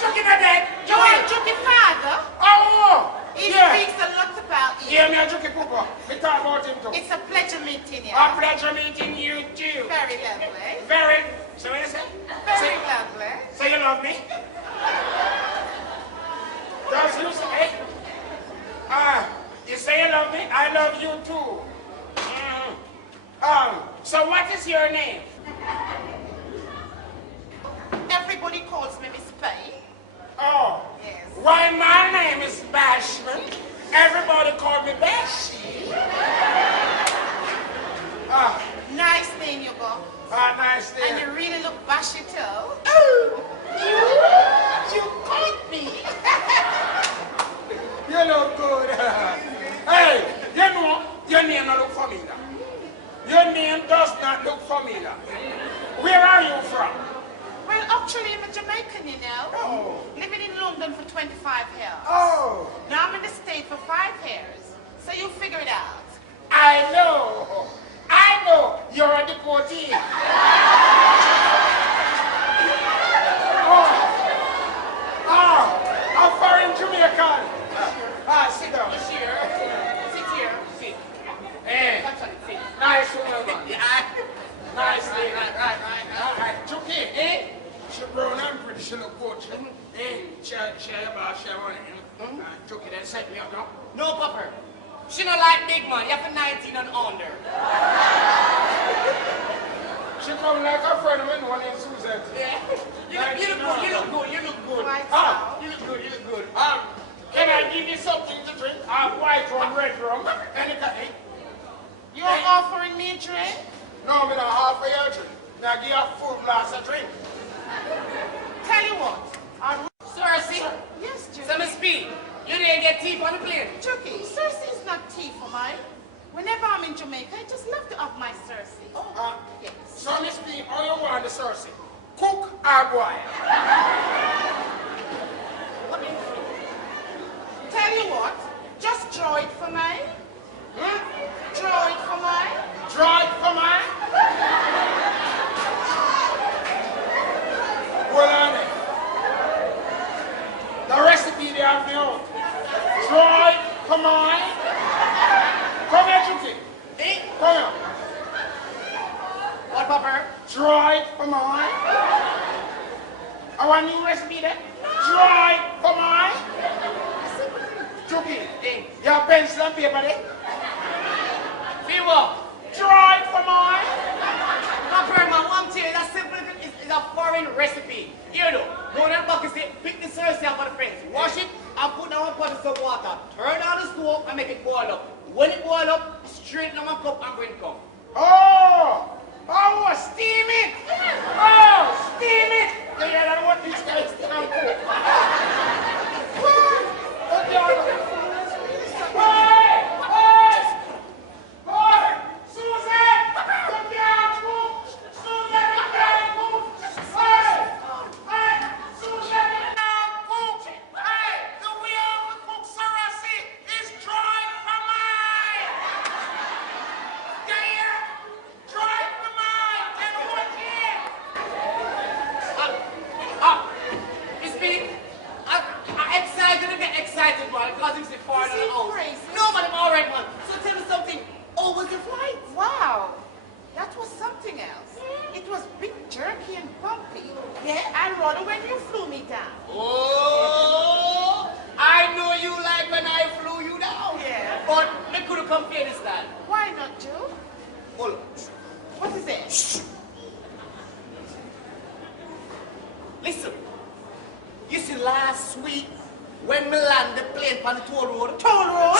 Chucky dead? You are Juki Father? Oh. He Yeah. speaks a lot about you. Yeah, me a Chucky Pooper. We talk about him too. It's a pleasure meeting you. A pleasure meeting you too. Very lovely. Very. So what you say? Very lovely. So you love me? Does you say? You say you love me? I love you too. So what is your name? Everybody calls me Miss Pay. Oh. Yes. Why my name is Bashment. Everybody call me Bashi. Nice name you got. Nice name. And you really look bashy too. Oh, you caught me. You look good. Hey, you know, your name don't look familiar. Your name does not look familiar. Where are you from? Well, actually, I'm a Jamaican, you know. Oh. Living in London for 25 years. Oh, Now I'm in the States for 5 years. So you figure it out. I know. You're a deportee. A foreign Jamaican. Sit down. Sit here. Sit. Hey, That's what it is. nice woman. Nice lady. Right. Chucky, eh? She brown and pretty, she look good. She about she want Chucky, that set me up, no? No, Popper. She don't like big man. You have to 19 and under. She come like a friend of mine, one in Susan. Yeah. You look good. Right, You look good. Can I give you something to drink? White rum, red rum, any kind. You're offering me a drink? No, me not half a year drink. Now give you a full glass of drink. Tell you what. Cersei, Yes, Juki. some speed. You didn't get tea on the plane. Juki, Cersei is not tea for mine. Whenever I'm in Jamaica, I just love to have my Cersei. Yes. So Miss B, all you want the Cersei? Cook or boil? Tell you what, just draw it for me. Draw it for me. Draw it for mine? Well, honey, the recipe they have me out. Draw it for mine. Come here, Chucky. Come here. come on. Our new recipe there. Dry, come on. Chucky, hey, your pencil and paper there. Fever. Dry, come on. Pepper, man, one thing, that's simple. It's a foreign recipe. Here, though. Go in that bucket, say, pick the sauce here for the friends. Wash it and put down one pot of some water. Turn on the stove and make it boil up. When it boil up, straighten down a cup and bring it come. Oh, steam it. Oh, steam it. Yeah, I don't want these guys to have cook. Because he's far in the house. No, but I'm all right, man. So tell me something. Oh, was the flight? Wow, that was something else. It was big, jerky, and bumpy. Yeah? I'd rather when you flew me down. Oh, I know you like when I flew you down. Yeah. But we could have compared this time. Why not, Joe? Hold on. What is it? Shh. Listen. You see, last week, when we land the plane on the toll road. Toll road?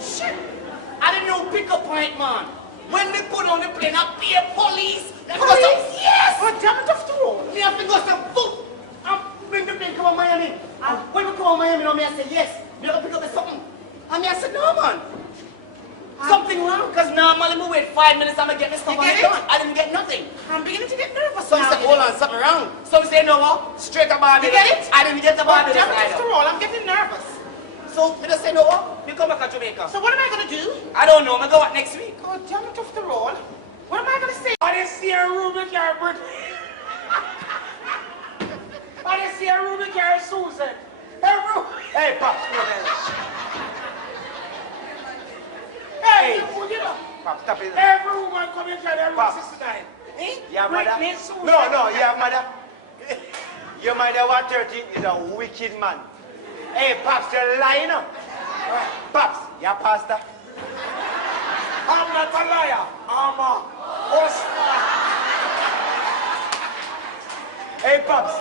Shit! I didn't know pick-up point, man. When we put on the plane, I pay police. Police? Yes! Oh, damn it, off the road. Me have to go some food. And bring the plane come on Miami. And when we come on Miami, now me I say yes. Me have to pick up something. And me I said no, man. Something wrong, because normally we wait 5 minutes and I get this stuff You on get the it? done. I didn't get nothing. I'm beginning to get nervous So he now. said, hold on, something wrong. So he said, no what? Straight up Barbados. You get it? I didn't get the Oh, Barbados damn it, either. after all, I'm getting nervous. So me just say, no what? You come back to Jamaica. So what am I going to do? I don't know, I'm going to go out next week. Oh, damn it, after all. What am I going to say? I didn't see a Ruby carry Brit. I didn't see a Ruby carry Susan. Hey, Pops, no, Hey, Hey. you know. Pops, stop it. Every woman come in carry a Room Pops. 69. Eh? Yeah, mother. Britney, Susan. No, yeah, mother. Your mother, 113, is a wicked man. Hey, Pops, you're lying. Pops, you're pastor. I'm not a liar. I'm a hustler. Hey, Pops,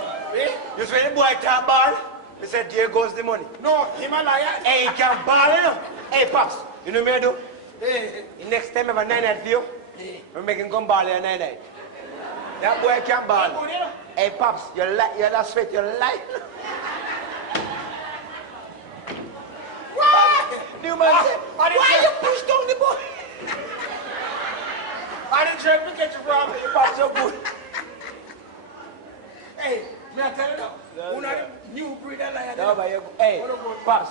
you see the boy can't ball? He said, there goes the money. No, him a liar. Hey, he can't ball, you know? Hey, Pops, you know what I do? Hey, Next time I have a 9-night for you, I'm making come ball here 9-night. That boy can't ball. Hey, Pops, you're not sweat, you're lying. what? New man said, Why you push down the boy? I didn't try to get you from you Pops so good. Hey, me I tell you now. One of the new breed of liar. No, but you, hey, Pops,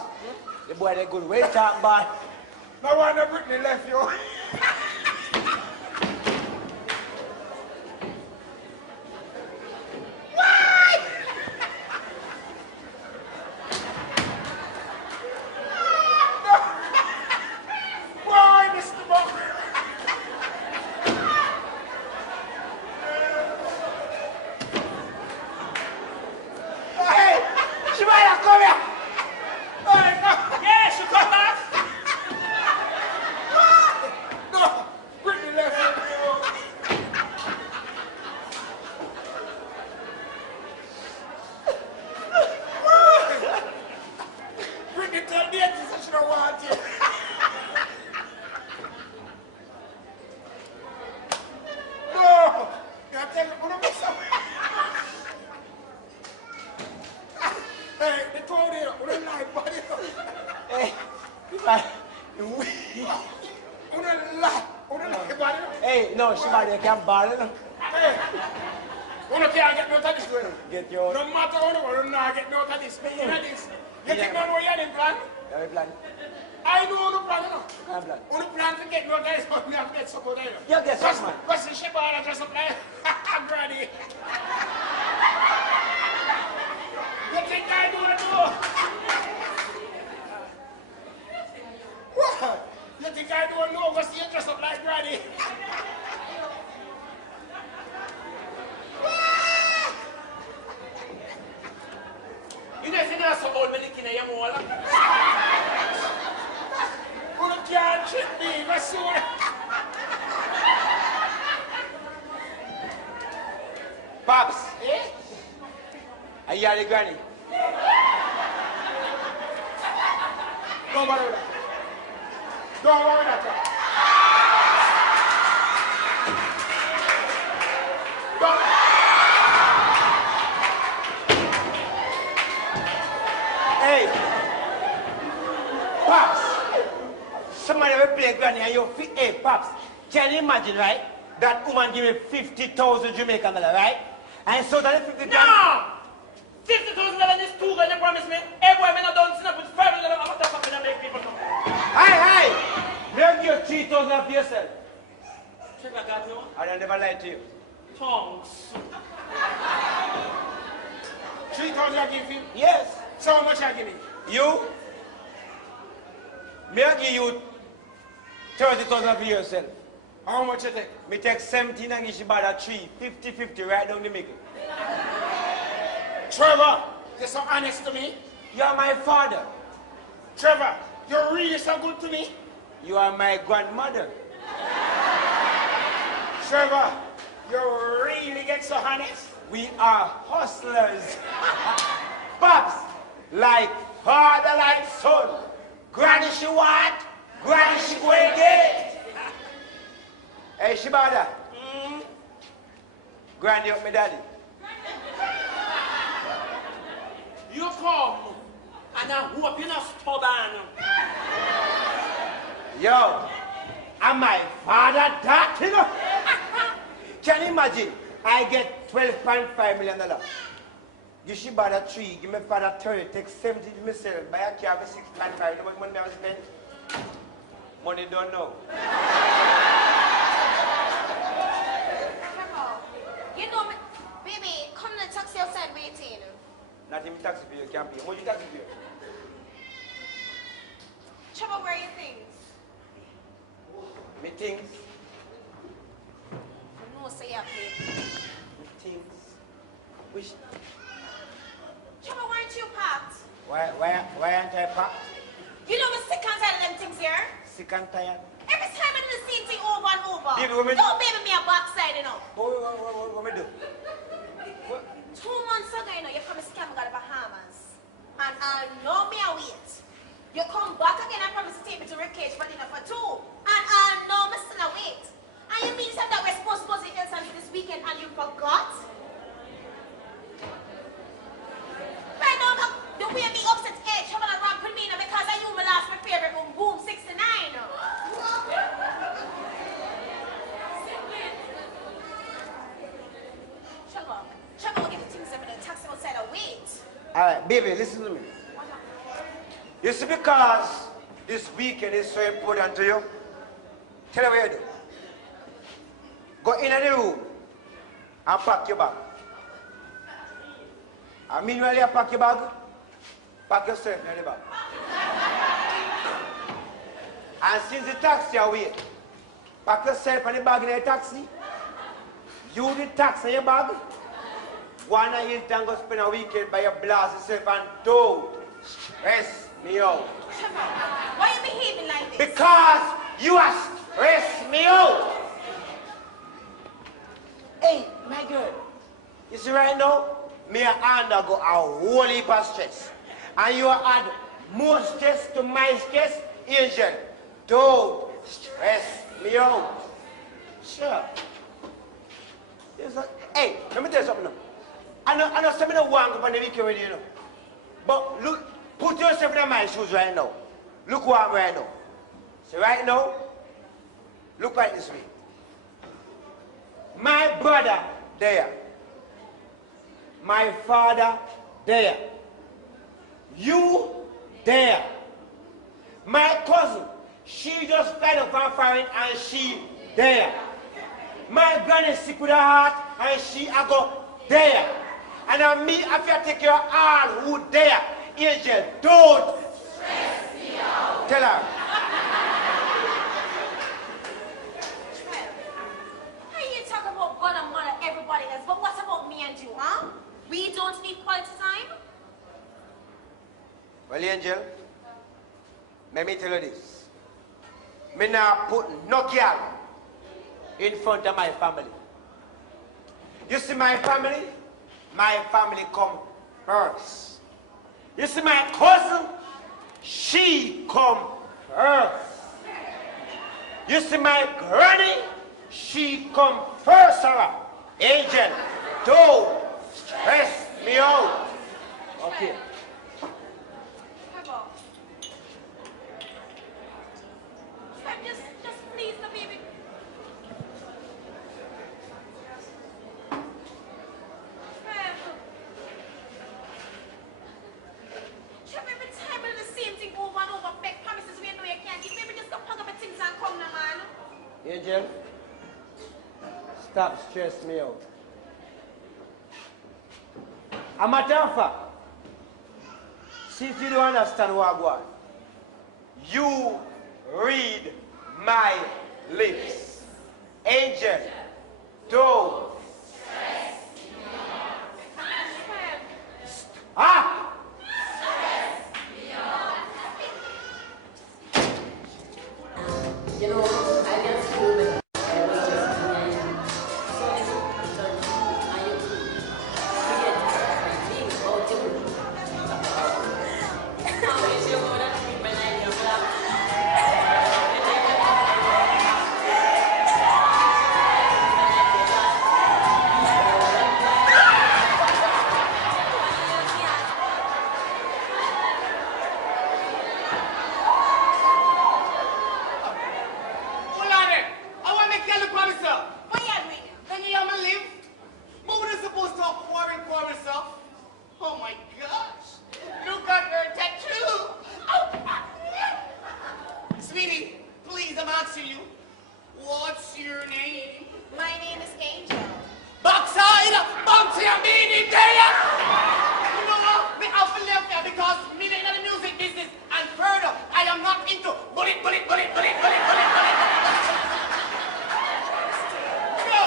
the boy they good. Where you talking about? No wonder Britney left you. Why, Mr. Buck? Hey, Shimaya, come here. Hey, no. Yes, you come back. No, Britney left you. Britney tell the auntie she don't want you. No, you tell me, what am I saying? Hey, they told you, what am I body? Hey, What am I body? hey, no, Shimaya can't ball, you know? Hey, you don't care, get me out of this going. Get your... No matter how you not get me out of this. Me in this. You think I know what you're in plan? Yeah, we plan. I know the plan, you know. I'm plan. On the plan to get me out of this, but we have to get some out of here. You get some, man. What's the ship on dress up like? Granny. You think I do it, no? What? You think I don't know what's the dress up like, Granny? in your wall. You can't trick me, but soon. Pops, Eh? are you the granny? Don't worry about that. Don't worry about that. Don't. Hey, Pops, somebody will play granny and you feel, hey, Pops, can you imagine, right? That woman give me 50,000 Jamaican dollars, right? And so that 50,000. No! $50,000 is too good, you promise me. Hey boy, I'm not done snap with $500. I'm not talking to make people come. Hey! Make your 3,000 of yourself. Check I got you. I never lied to you. Tongues. 3,000 I give you. Yes. So how much I give you? You? Me I give you 30,000 for yourself. How much you take? Me take 17 and give you about 3. 50-50 right down the middle. Trevor, you're so honest to me. You are my father. Trevor, you're really so good to me. You are my grandmother. Trevor, you really get so honest. We are hustlers. Pops, like father, like son. Granny she want, granny she go and get. Hey, Shibada. Granny up my daddy. You come and I hope you're not stubborn. Yo, am my father that, you know? Can you imagine? I get $12.5 million. Give Shibada 3, give my father 30, take 70 to myself, buy a car for 6.5. You know what money I spend? Money don't know. You know me, baby, come to the taxi outside waiting. Not even taxi bill, you can't pay. What you taxi bill? Trevor, where are your things? Me things. No, say you pay. Me things. Which? Trevor, weren't you packed? Why aren't I packed? You know we're sick and tired of them things here. Sick and tired. Every time I do the same thing over and over. Baby, what me do? Don't baby me a backside, you know. What me do? 2 months ago, you know, you promised to come to the Bahamas. And I know me a wait. You come back again and promise to take me to Rick Cage for dinner for 2. And I know me still a wait. And you mean that we're supposed to go to the Hilton this weekend and you forgot? Right now, the way me upset edge, having a ramp with me now because I knew my last my favorite boom, boom 69. Trevor will give the things up in the taxi outside and wait. Alright, baby, listen to me. You see, because this weekend is so important to you, tell you what you do. Go in the room and pack your bag. And meanwhile you pack your bag, pack yourself in the bag. And since the taxi are waiting, pack yourself and the bag in the taxi. You the taxi in your bag. One of you can go spend a weekend by your blast yourself and don't stress me out. Trevor, why are you behaving like this? Because you are stress me out. Hey, my girl, you see right now, me and undergo a whole heap of stress. And you add more stress to my stress, Angel. Don't stress me out. Sure. Hey, let me tell you something now. I know some of the one up on the weekend with you know. But look, put yourself in my shoes right now. Look who I'm right now. So right now, look right this way. My brother there. My father there. You there. My cousin, she just fell off her foreign and she there. My granny sick with her heart and she I go there. And me, I feel take care of all who there. Angel, don't stress me out. Tell her. How you talk about God and mother, everybody else, but what about me and you, huh? We don't need quality time? Well, Angel, let me tell you this. Me now put no girl in front of my family. You see my family come first. You see my cousin, she come first. You see my granny, she come first, Sarah. Angel, don't stress me out. Okay. Just please the baby. Every time we do the same thing over and over, make promises we know you can't keep. Maybe just go pack up your things and come now, man. Angel, stop stressing me out. A matter of fact, since you don't understand what I want, you read my lips. Angel, don't. Ah! You know, I guess you women, I was just behind how is your mother treatment and your Hold on there. I want to make you look for myself. What you doing? Can you hear me live? Moving is supposed to quarrel stuff. Oh my gosh. Look at her tattoo. Oh. Sweetie, please, I'm asking you. What's your name? My name is Angel. Backside, bouncy and meaning there. You know what? Me have to left there because me in the music business and further, I am not into bullet. No.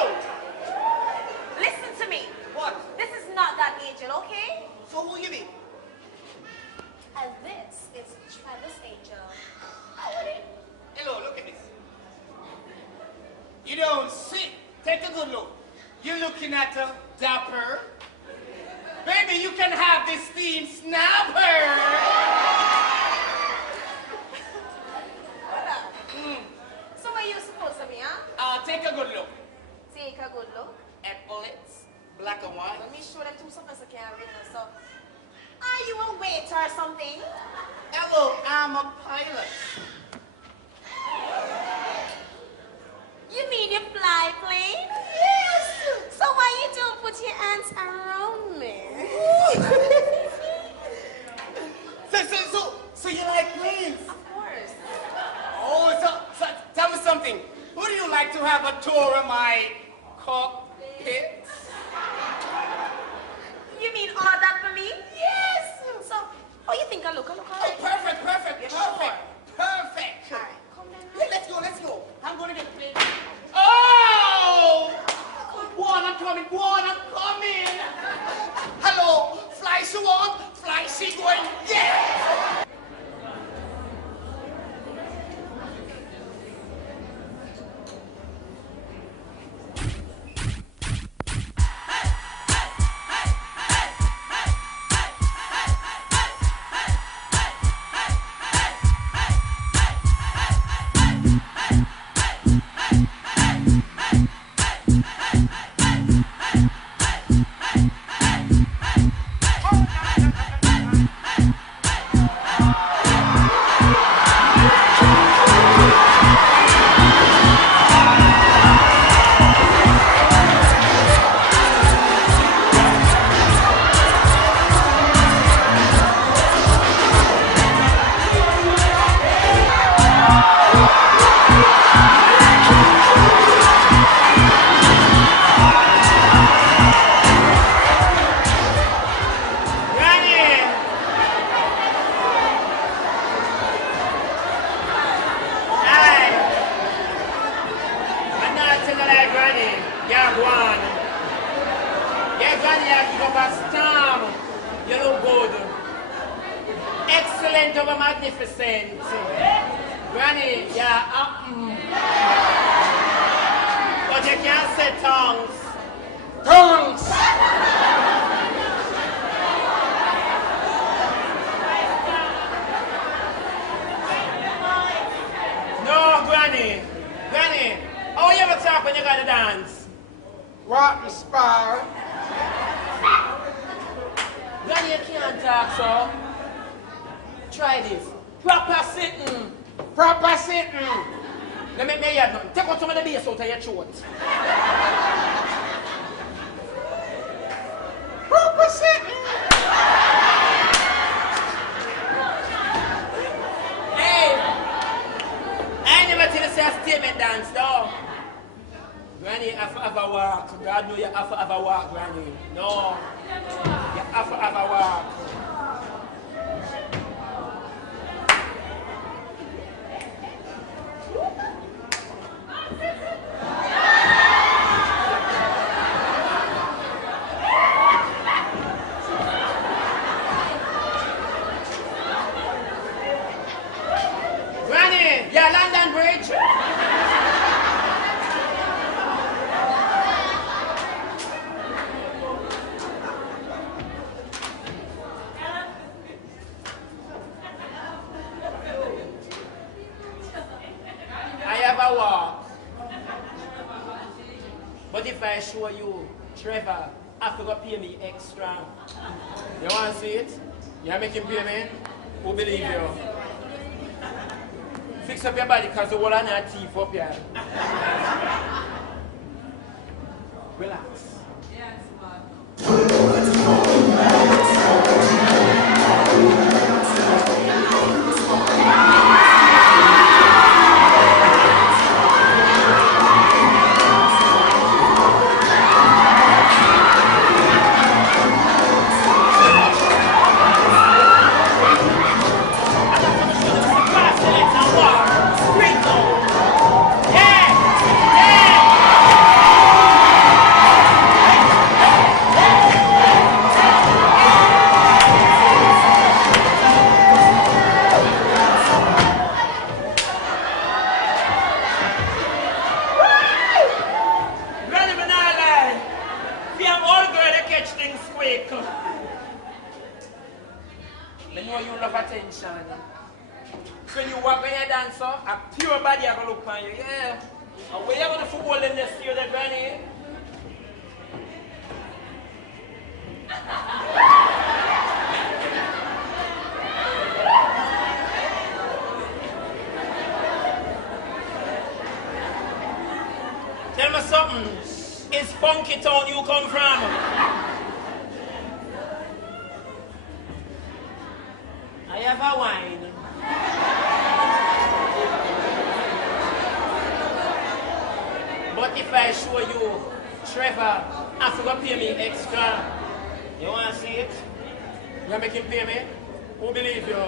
Listen to me. What? This is not that Angel, okay? So who you be? And this is Travis Angel. Hello, look at this. You don't see. Take a good look. You're looking at a dapper. Baby, you can have this steam snapper. So what are you supposed to be, huh? Take a good look. Take a good look. Epaulets, black and white. Let me show them to something so I can't read them. So, are you a waiter or something? Hello, I'm a pilot. You mean you fly plane? Yes. So why you don't put your hands around me? So you like planes? Of course. Oh, so tell me something. Would you like to have a tour of my cockpit? You mean all that for me? Yes. So, oh, you think I look all Oh, right? perfect. You're sure? Perfect. All right, come then. Yeah, let's go. I'm going to get the plane. Oh! Go on, I'm coming. Hello, fly she want, fly she going. Yeah! Hey! excellent over magnificent. Granny, yeah, but you can't say tongues. Tongues! No, Granny. Granny, how you ever talk when you gotta dance? What the spar? Granny, you can't talk, so. Try this. Proper sitting. Proper sitting. Let me hear nothing. Take out some of the bass out of your throat. Proper sitting. Hey! I ain't never tell you say a statement dance, though. Granny, you have to have a walk. God know you have to have a walk, Granny. No. You have to have a walk. Granny, yeah, London Bridge. I have a walk. But if I show you, Trevor, have to go pay me extra. You want to see it? You make him pay me? Who believe you? Fix up your body because the whole of your teeth up here. Relax. I know you love attention. When you walk when you dance, a pure body are going to look on you, yeah. And when you're going to football in the steer the granny. Tell me something. It's Funky Town you come from. I have a wine. But if I show you, Trevor, I forgot to pay me extra. You want to see it? You make him pay me? Who believe you?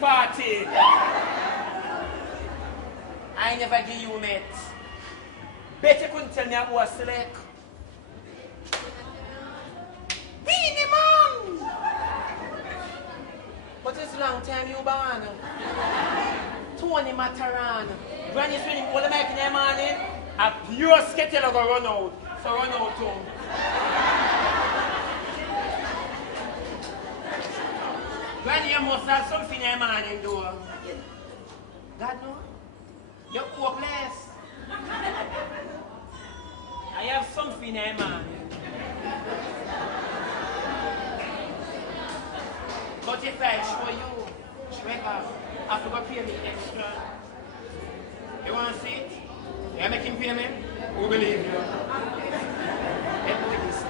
party. I never give you mate. Bet you couldn't tell me I was select. Beanie man! But it's long time you born. Tony Mataran. Granny swing all the mic in the morning. A pure skettle go run out. So run out too. Granny, you must have something in the morning, though. God no? You're hopeless. I have something in the morning. But if I show you, Trevor, I forgot to pay me extra. You want to see it? You make him pay me? Who believe you? Let me this.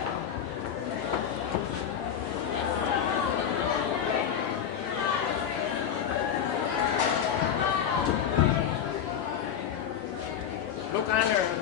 Look and learn.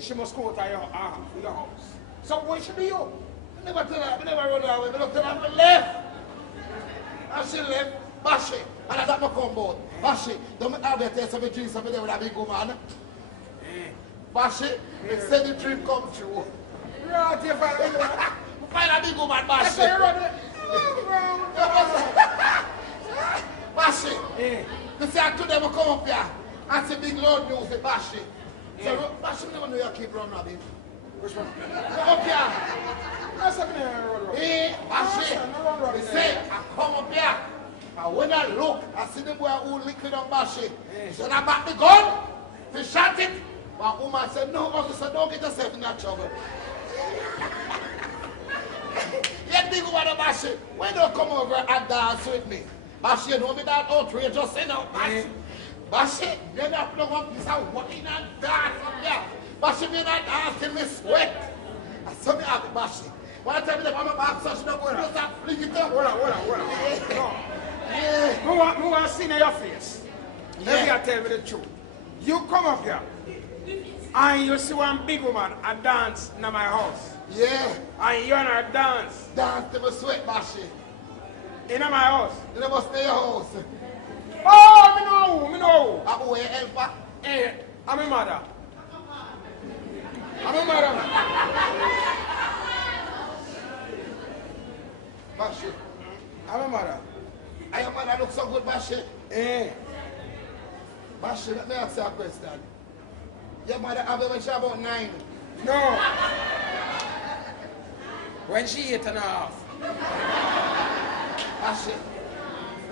She must go to your house. So what should be you? I never tell her, I never run away. I don't tell her I left. And she left, bash it. And I got my combo. Bash it. Don't make her better some drink something there with a big woman. Bash it. And say the dream come true. Right, you find a big woman, bash it. Bash it. You see, I told them to come up here and see big loud music, bash it. So, bash it, never know you keep running, Rabbit. Which one? Come up here. That's happening in the road. Hey, bash it. They say, I come up here. And when I look, I see the boy who liquid up bash it. He said, I back the gun. He shot it. But woman said, no, officer, don't get yourself in that trouble. Yet big woman of bash it. Why don't come over and dance with me? Bash it, don't be that outrageous, you know, bash it. Bash it, then I plug up this and walking and dance up there. Bash it, me not dance till me sweat. I saw me have it, bash it. One time they come back, so she don't go and just flick it up. Hold on. No. Yeah. Me want to see in your face. Let me tell me the truth. You come up here and you see one big woman a dance in my house. Yeah. And you and her dance. Dance till me sweat, bash it. In my house. You never stay in your house. Oh, me know. Who you help? Hey, I'm a mother. Man. Bashi. I'm a mother. I am mother look so good, Bashi. Eh. Bashi, let me ask you a question. Your mother have you when she about 9. No. When she 8.5. That's it.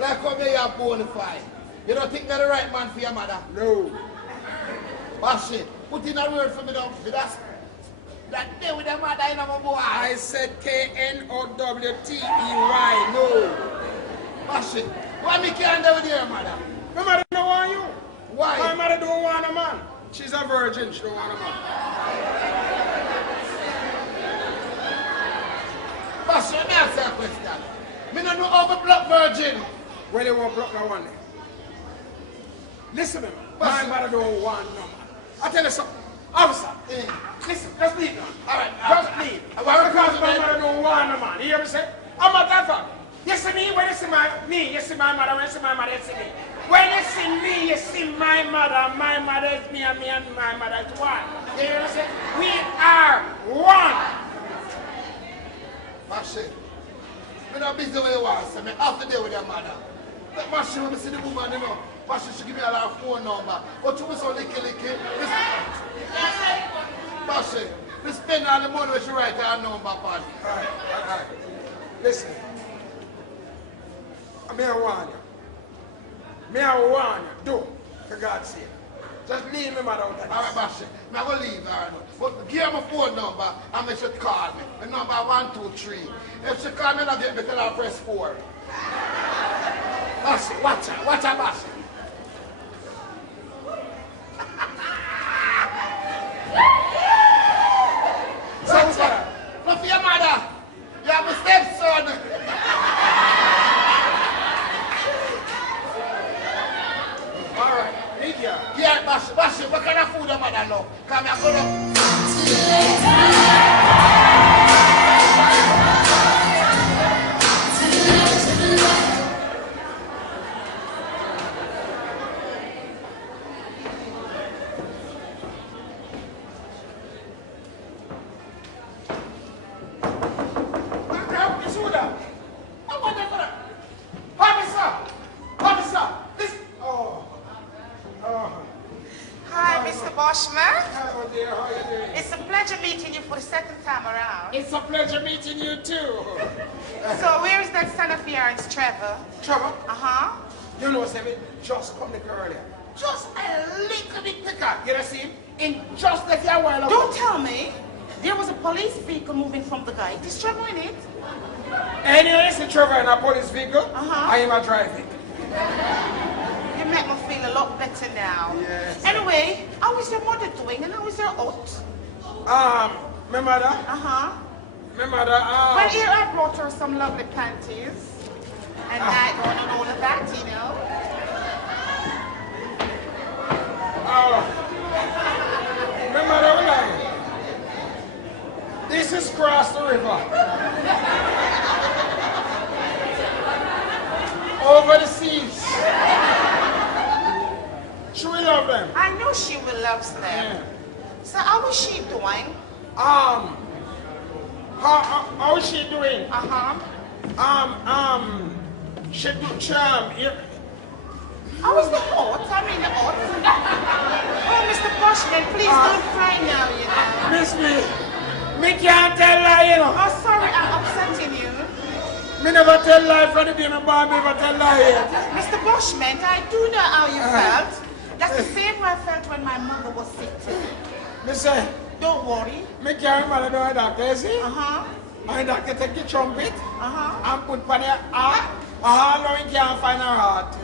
Like how you are bona fide. You don't think you're the right man for your mother? No. That's it. Put in a word for me now. That day with your mother, you know, my boy. I said Knowtey. No. That's it. Why me can't do with your mother? My mother don't want you. Why? My mother don't want a man. She's a virgin. She don't want a man. Pastor, let me ask you a question. Me no know how to block virgin. Well, you won't block that one then. Listen to me. My mother don't want no man. I tell you something. Officer, listen, just leave now. All right. Just leave. Because my mother don't want no man. You hear me say? I'm a father. You see me, when you see me, you see my mother, when you see my mother, you see me. When you see me, you see my mother is me, and my mother is one. You hear me say? We are one. Pastor, me not busy where you want, so me have to deal with your mother. But Pastor, when I see the woman, you know, Pastor, she give me a lot of phone number. But you was so licky. Pastor, we spend all the money when she write her number, Pastor. All right. Listen. Me I warn you. Do, for God's sake. Just leave me, mother, out of this. All right, Pastor, I'm going to leave her. But give her my phone number and she should call me. The number 123. If she call me, I'll get me till I press 4. Pastor, watch her, Pastor. Look for your mother. You have a stepson. All right, leave here. Yeah, Bashi, what kind of food your mother know? Come here, go up. Hi, Mr. Bashment. Oh dear, how are you doing? It's a pleasure meeting you for the second time around. It's a pleasure meeting you too. So where is that son of yours, Trevor? Trevor, Uh-huh. you know, Sammy, just come the earlier. Just a little bit quicker. You know, see? In just a few while ago. Don't tell me. There was a police vehicle moving from the guy. Is Trevor in it? Anyway, see Trevor in a police vehicle. Uh-huh. I am a driving. You make me feel a lot better now. Yes. Anyway, how is your mother doing and how is your aunt? My mother, Uh-huh. Well, here I brought her some lovely panties. And nightgown and all of that, you know. my mother, like, this is cross the river. Over the seas. She will love them. I know she will love them. Yeah. So how is she doing? How is she doing? Uh-huh. She do charm. How is the hot? I mean the hot. Oh, Mr. Bashment, please don't cry now, you know. Miss me can't tell lie, you know. Oh, sorry, I'm upsetting you. Me never tell lie from the day my born, me never tell lie yet. Mr. Bashment, I do know how you felt. That's the same way I felt when my mother was sick too. Me say, Don't worry. me carry my mother to a doctor, you see? Uh-huh. My doctor take the trumpet Uh-huh. and put on her heart. How long he can't find her heart?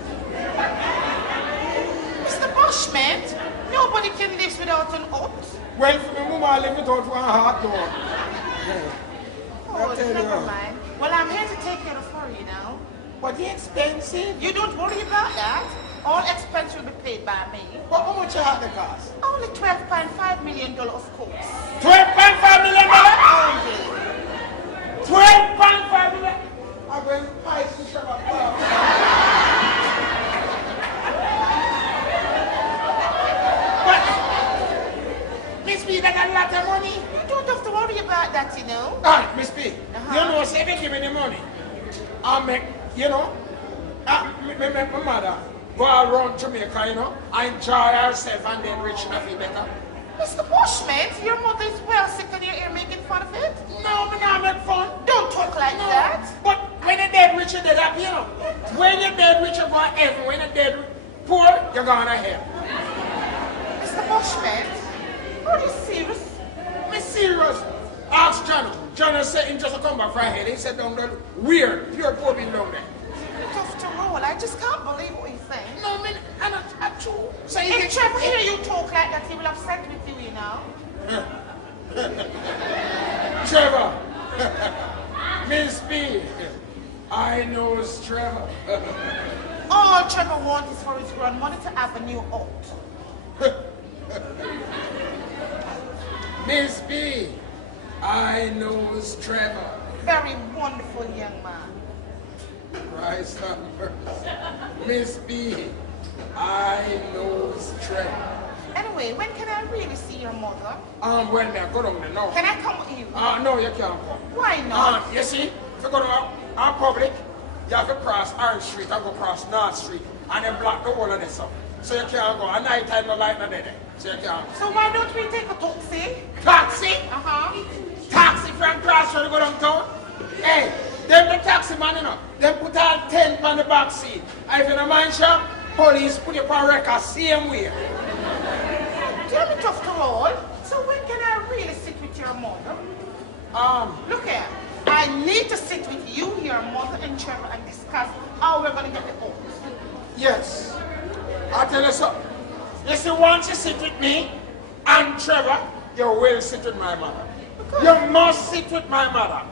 Mr. Bashment, nobody can live without an oat. Well, for me, mama live without one heart, though. Oh, tell you. never mind. Well, I'm here to take care of her, you know. But it's expensive. You don't worry about that. All expense will be paid by me. But how much your heart the cost? Only $12.5 million, of course. $12.5 million? Only. $12.5 million? I'm going to buy some sugar. But, Miss B, that's a lot of money. You don't have to worry about that, you know. All right, Miss B, you know, say they give me the money. I make, you know, my mother go around Jamaica, you know, I enjoy herself and then rich enough, better. Mr. Bashment, your mother is well sick and you're here making fun of it? No, me not make fun. Don't talk like that. But when you're dead rich, you're dead happy, you know. When you're dead rich, you're going to heaven. When you're dead poor, you're going to hell. Mr. Bashment, are you serious? Me serious. Ask John. John said he just come back from hell. He said down there, weird, pure poor people down there. Tough to roll. I just can't believe what you're saying. No, I mean, I'm not true. So If Trevor hear you talk like that, he will upset with you, you know. Trevor. Miss B. I know it's Trevor. All Trevor wants is for his grandmother to have a new out. Miss B. I know it's Trevor. Very wonderful young man. Christ on earth. Miss B. I know it's Trevor. Anyway, when can I really see your mother? Well, may I go down there now? Can I come with you? No, you can't come. Why not? You see, if you go to our public, you have to cross Orange Street and go across North Street and then block the whole of this up. So you can't go. At night time, no light, no there. So you can't. So why don't we take a taxi? Taxi? Uh-huh. Taxi from Crossroad to go downtown? Hey, them the taxi man, you know. Them put all 10 on the back seat. And if you don't mind, shop, police put you on record same way. Tell me tough to roll. So when can I really sit with your mother? Look here. I need to sit with you, your mother, and Trevor and discuss how we're going to get the out. Yes. I'll tell you something. You see, once you sit with me and Trevor, you will sit with my mother. You must sit with my mother.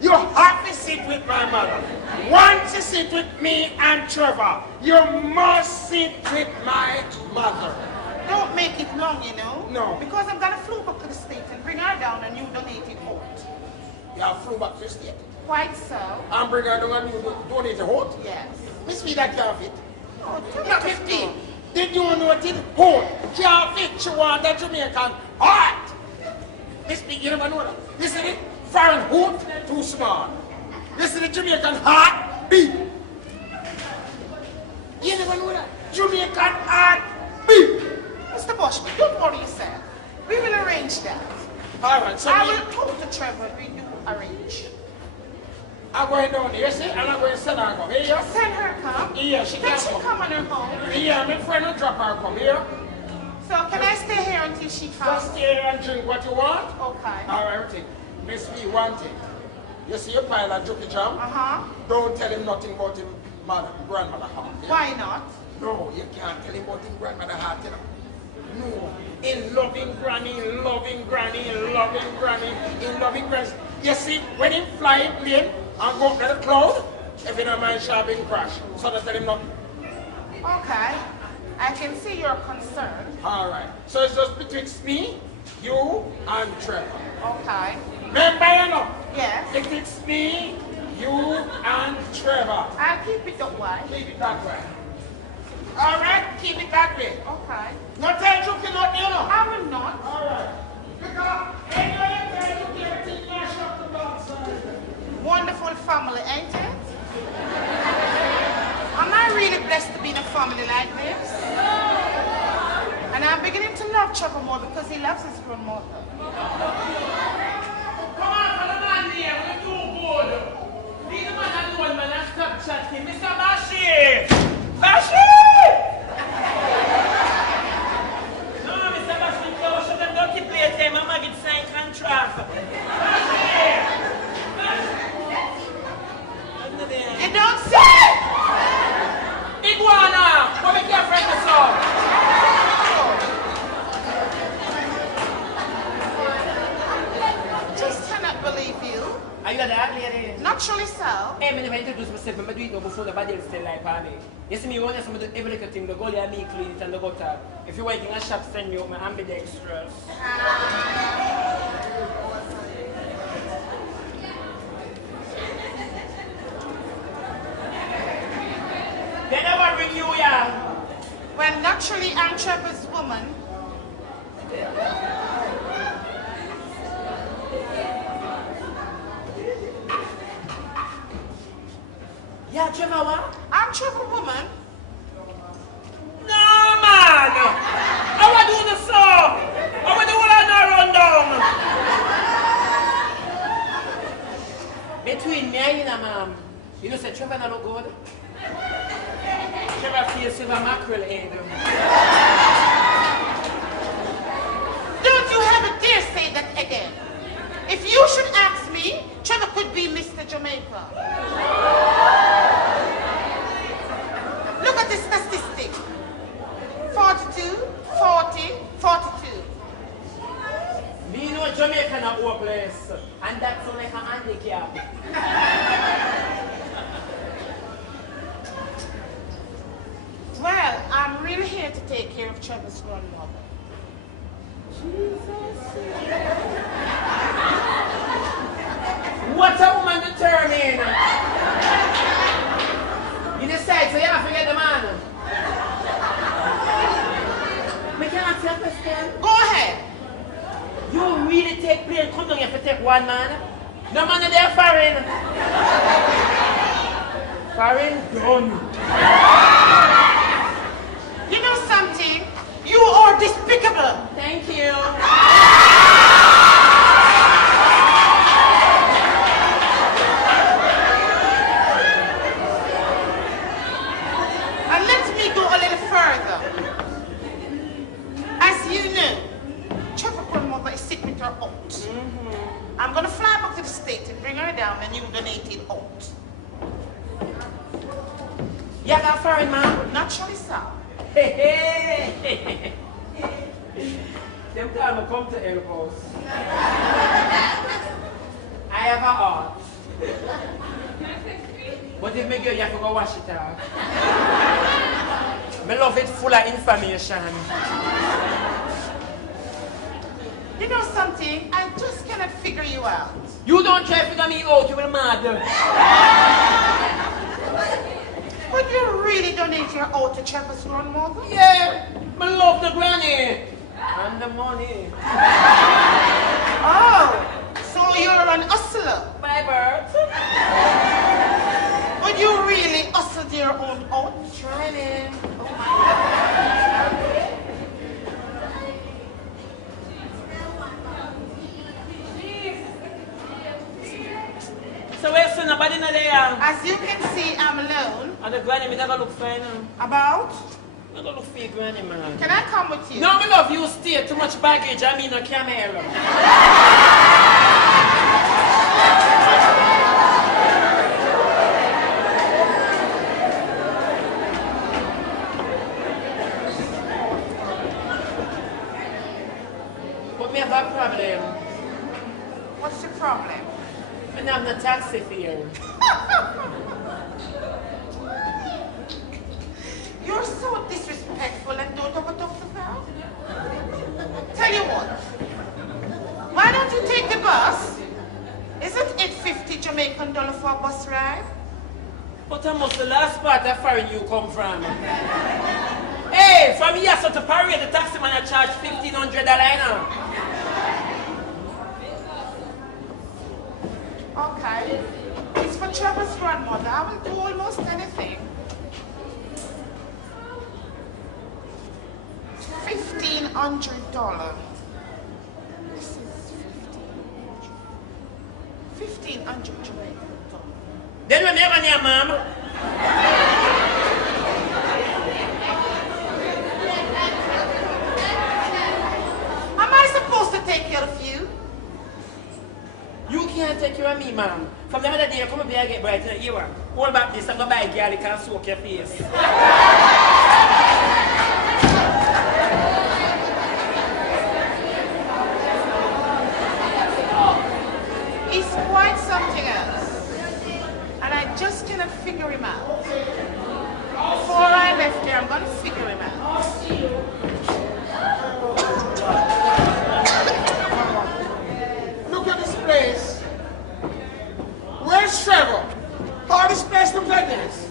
You have to sit with my mother. Once you sit with me and Trevor, you must sit with my mother. Don't make it long, you know. No. Because I'm going to flew back to the States and bring her down and you donate it out. You have flew back to the state. Quite so. And bring her down and you donate the vote. Yes. Miss me that can't fit. Oh, tell me Not tough 15. to roll. Did you know it? Vote can't fit. She want that Jamaican heart. Miss me, you never know that. You see the foreign hoot, too small. You see the Jamaican heart, beat. You never know that. Jamaican heart, beat. Mr. Bashment, don't worry yourself. We will arrange that. All right, so I will talk to Trevor if we do arrange. I'm going down there, you see, and I'm going to send her come here. Send her come? Yeah, she Can can she come. come on her home? Yeah, my friend will drop her come here. So can I stay here until she comes? Just stay and drink what you want. Okay. All right, everything. Miss me, one thing. You see your pile of Jokey Jam? Uh-huh. Don't tell him nothing about him grandmother heart. Yeah? Why not? No, you can't tell him about him grandmother heart, you know. No. In loving granny, loving granny, loving granny, in loving granny. You see, when he fly plane and go up to the cloud, if you don't mind shopping crash. So don't tell him nothing. Okay. I can see your concern. All right. So it's just betwixt me, you, and Trevor. Okay. Remember, you know? Yes. If it's me, you, and Trevor. I'll keep it that way. Keep it that way. All right? Keep it that way. Okay. No tell you nothing, you know? I will not. All right. Because anyway, tell you everything mash up the backside. Wonderful family, ain't it? Am I really blessed to be in a family like this? And I'm beginning to love Trevor more because he loves his grandmother. Come on, for the man here, we're too good. These man and one man and stop chatting. Mr. Bashi! Bashi! No, Mr. Bashi, don't shut them dirty play time. I'm going to get signed contract. Bashi! You don't say! Iguana! Come make your friend this out. Just cannot believe you. Are you that lady? Naturally so. Hey, I never introduce myself, but I do it now before nobody else tell like me. You see me, when I do every little thing, the goal you me clean it and the gutter. If you're waiting a shop, send me out my ambidextrous. They never bring you here. Well, naturally, I'm Trevor's woman. Yeah, Trevor, what? I'm Trevor's woman. No, man! How are you doing this song? How kind of hopeless. And that's like a handicap. Well, I'm really here to take care of Trevor's grandmother. What a woman determined. You decide, so you have to get the man. Me can ask you a question? Go ahead. You really take plane come down here to take one man? No man there foreign. Foreign done. You know something? You are despicable. Thank you. And let me go a little further. As you know, Trevor's grandmother is sick with her aunt. I'm going to fly back to the States and bring her down and you donate it out. You got foreign man? Naturally, sir. Hey. Them time I come to help us. I have a heart. But if me girl, you have to go wash it off. Me love it full of information. You know something? I just cannot figure you out. You don't try to figure me out, you will mad. But you really donate your out to Trevor's grandmother? Yeah, me love the granny. And the money. Oh, so you're an hustler. By birth. But you really hustled your own out? Try me. Oh my God. So where's nobody not there? As you can see, I'm alone. And the granny, me never look fine. About? Me never look fake granny, man. Can I come with you? No, me love you stay. Too much baggage, I mean a camera. But me have a problem. What's the problem? Me have no taxi fare. You're so disrespectful and don't ever talk about. Tell you what. Why don't you take the bus? Isn't it $50 Jamaican for a bus ride? But I must the last part of foreign you come from. Hey, from here so to Paris, the taxi man I charge $1,500 now. Okay. It's for Trevor's grandmother. I will do almost anything. $1,500. This is $1,500 Jamaican. Then we never near mom. Am I supposed to take care of you? You can't take care of me, ma'am. From the other day, I come up here and get bright in the ear. Hold back this, I'm going to buy a girl that can soak your face. He's quite something else. And I just cannot figure him out. Before I left here, I'm going to figure him out. Look at this place. Where's Trevor? How this place looks like this?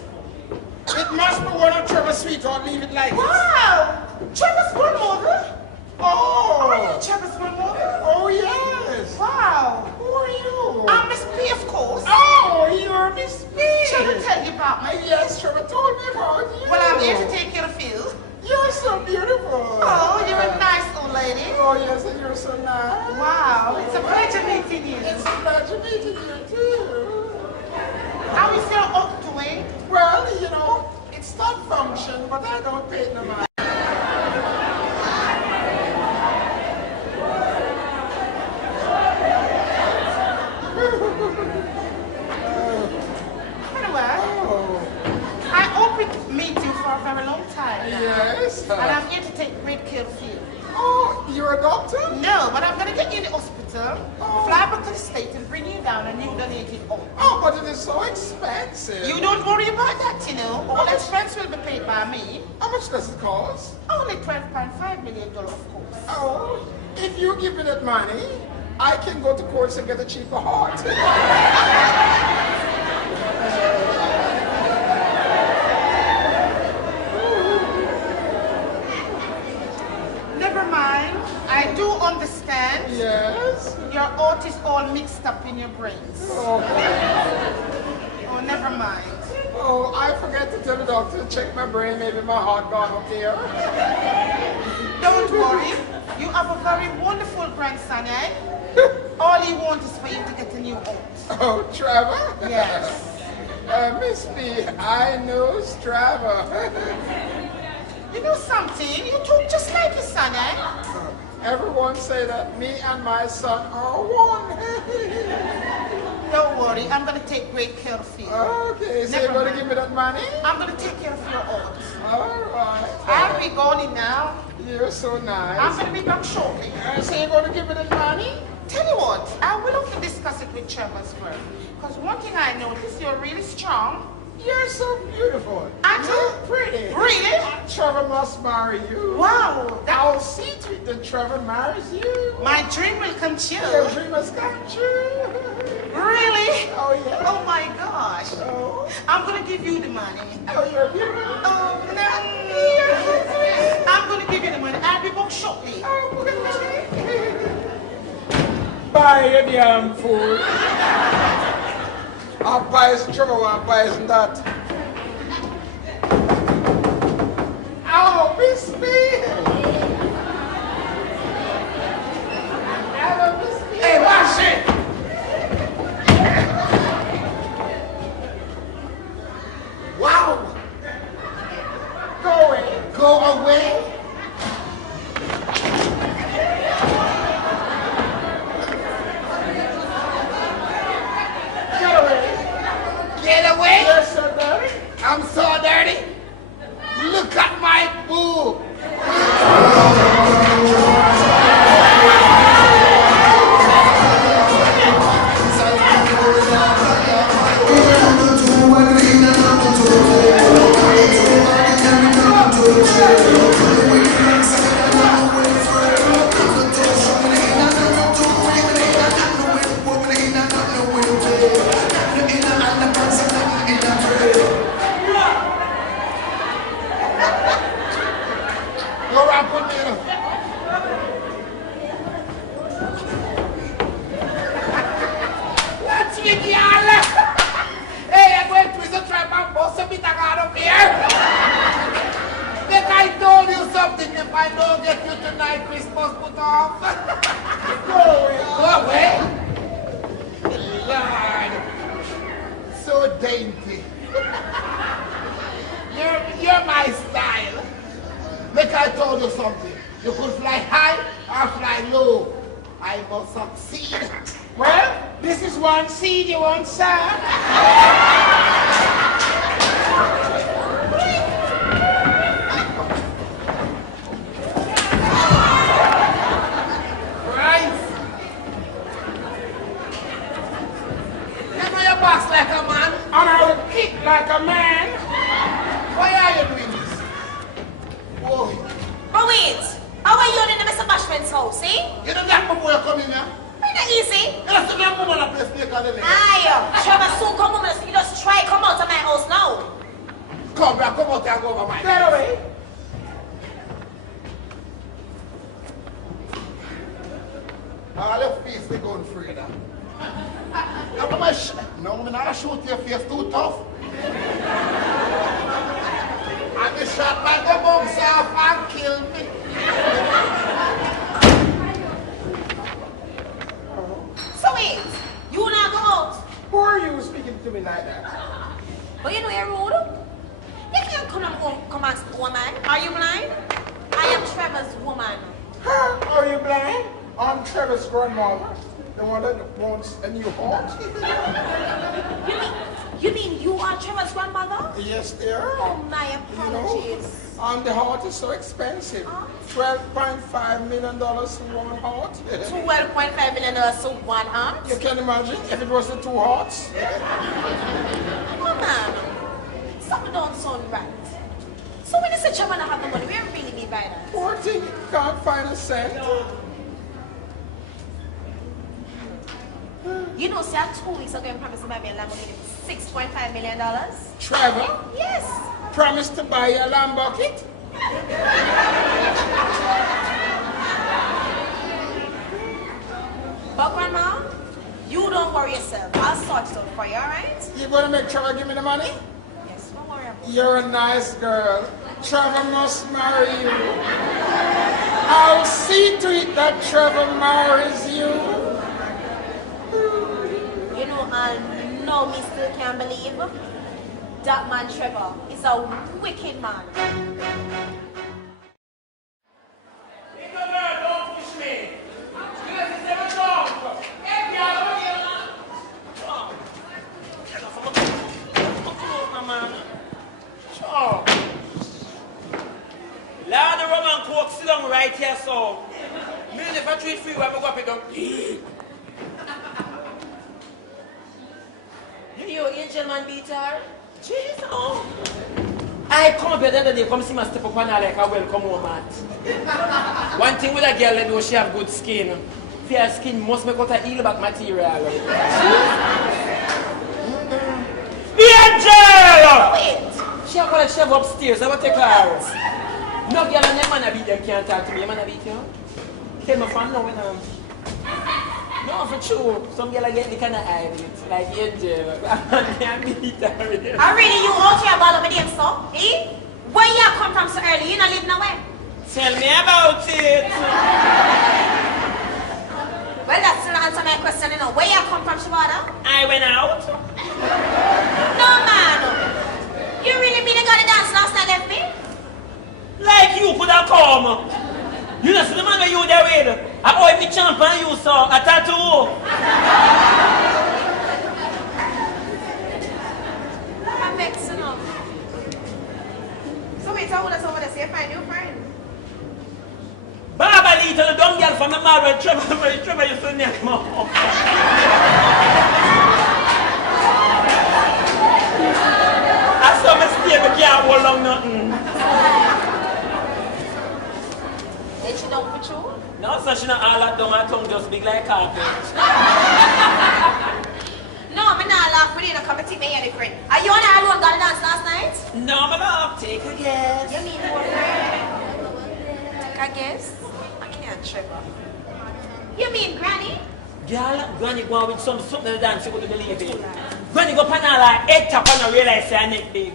It must be one of Trevor's sweetheart. Leave it like this. Wow! Trevor's grandmother? Oh! Are you Trevor's grandmother? Oh, yes. Wow! Who are you? I'm Miss P, of course. Oh, you're Miss B. Trevor tell you about me. Yes, Trevor told me about you. Well, I'm here to take care of you. You're so beautiful. Oh, you're a nice old lady. Oh, yes, and you're so nice. Wow, it's a pleasure meeting you. It's a pleasure meeting you, too. How is your aunt doing? Well, you know, it's not function, but I don't pay it no mind. Anyway, I hope we meet you for a very long time now. Yes. And I'm here to take great care of you. Oh, You're a doctor? No, but I'm gonna get you in the hospital, fly back to the state and bring you down and you donate it all. Oh, but it is so expensive. You don't worry about that, you know. All expense will be paid by me. How much does it cost? Only $12.5 million, of course. Oh, if you give me that money, I can go to courts and get a cheaper heart. Never mind. I do understand. Yes? Your heart is all mixed up in your brains. Oh, Oh, never mind. oh, I forgot to tell the doctor to check my brain. Maybe my heart gone up there. Don't worry. You have a very wonderful grandson, eh? All he wants is for you to get a new heart. Oh, Trevor? Yes. Miss B, I know Trevor. You know something? You talk just like your son, eh? Everyone say that me and my son are one. Don't worry. I'm going to take great care of you. Okay, so Never you're going to mind. give me that money? I'm going to take care of your heart. All right. I'll be going now. You're so nice. I'm going to be back shortly. So you're going to give me that money? Tell you what, I will have to discuss it with Trevor as well. Because one thing I noticed, you're really strong. You're so beautiful. Aren't you? You're pretty. Really? Trevor must marry you. Wow. I'll see to it that Trevor marries you. My dream will come true. Your dream has come true. Really? Oh, yeah. Oh my gosh. Oh, I'm going to give you the money. oh, you're beautiful. Oh, no. I'm going to give you the money. I'll be back shortly. Buy your damn food. I'll buy some Trevor, I'll buy some that. Oh, Miss B. Hello, Miss B. Hey, watch it! Wow! Go away. Go away! Get away. Get away! You're so dirty. I'm so dirty! Look at my boob! Go around, put me in a... That's me, girl! Hey, I'm going to try my boss a bit of God up here! Think I told you something, if I don't get you tonight, Christmas put off. Go away. Go away? Lord. So dainty. You're my style. Like I told you something. You could fly high or fly low. I must succeed. Well, this is one seed you won't serve. Christ. Never your box like a man. And I will kick like a man. Why are you doing this? Whoa. But wait, how are you in the Mr. Bashment's house, eh? You don't get my boy coming here. Ain't that easy? You don't see that woman that plays snake on the leg. Aye, Trevor soon come home and you just try come out of my house now. Come back, come out here and go over my head. Get away. All your face they going free now. No, I'm not shoot your face too tough. And the shot might go bounce off and kill me. So wait, you not go out? Who are you speaking to me like that? But you know you're rude. You can't come and come as a woman. Are you blind? I am Trevor's woman. Huh? Are you blind? I'm Trevor's grandmother. The one that wants a new heart. You mean you are Trevor's grandmother? Yes, dear. Oh, my You know, apologies. and the heart is so expensive. $12.5 million to one heart. $12.5 million to one heart? You can imagine if it was the two hearts. Come on. Something don't sound right. So when you say you're gonna have the money, where really be by that? Poor thing can't find a cent. You know, see, 2 weeks ago, you promised to buy me a Lamborghini for $6.5 million. Trevor? Yes. Promised to buy you a lamb bucket? But Grandma, you don't worry yourself. I'll sort it out for you, alright? You gonna make Trevor give me the money? Yes, don't worry about it. You're a nice girl. Trevor must marry you. I'll see to it that Trevor marries you. You know, I know me still can't believe that man Trevor is a wicked man. Little girl, don't push me. You guys is never wrong. Hey, girl, over here, man. Oh. Man. Sure. Lord, the rum and coke sit down right here, so. Me if I treat free, I'm going to go up and down. You angel man beat her? Jesus. I come up here the other day, come see my step up on her like a welcome home mat. One thing with a girl, let me know she have good skin. Fair skin must make out a heel back material. Angel! Wait. She have got a chef upstairs, I will take her. No girl and them man beat them can't talk to me. You man beat you? Tell my fan now when no, for true. Some girl get the kind of eye with it. Like Angel. I beat her. I really you out here about with them so? Eh? Where you come from so early? You not live nowhere? Tell me about it. Well, that's still answer my question, you know. Where you come from, Shabada? I went out. No, man. You really mean you got to dance last night, left me? Like you could have come. You know, see the man where you there with? I owe me champ and you saw a tattoo. I'm vexing up. So wait, how would I over there say find new friend? Baba little the dumb girl from the mad when Trevor used to name me. I saw my stay, but can't hold on nothing. Did she don't put you? No, so she not all that down, her tongue just big like carpet. No, I'm not laugh with you in a cup of tea, me and a friend. Are you and I alone got to dance last night? No, my love, take a guess. You mean one friend? Take a guess? I can't, Trevor. You mean Granny? Girl, Granny go on with something to dance, you wouldn't believe it. Granny go pan her like head tap and I realize her neck big.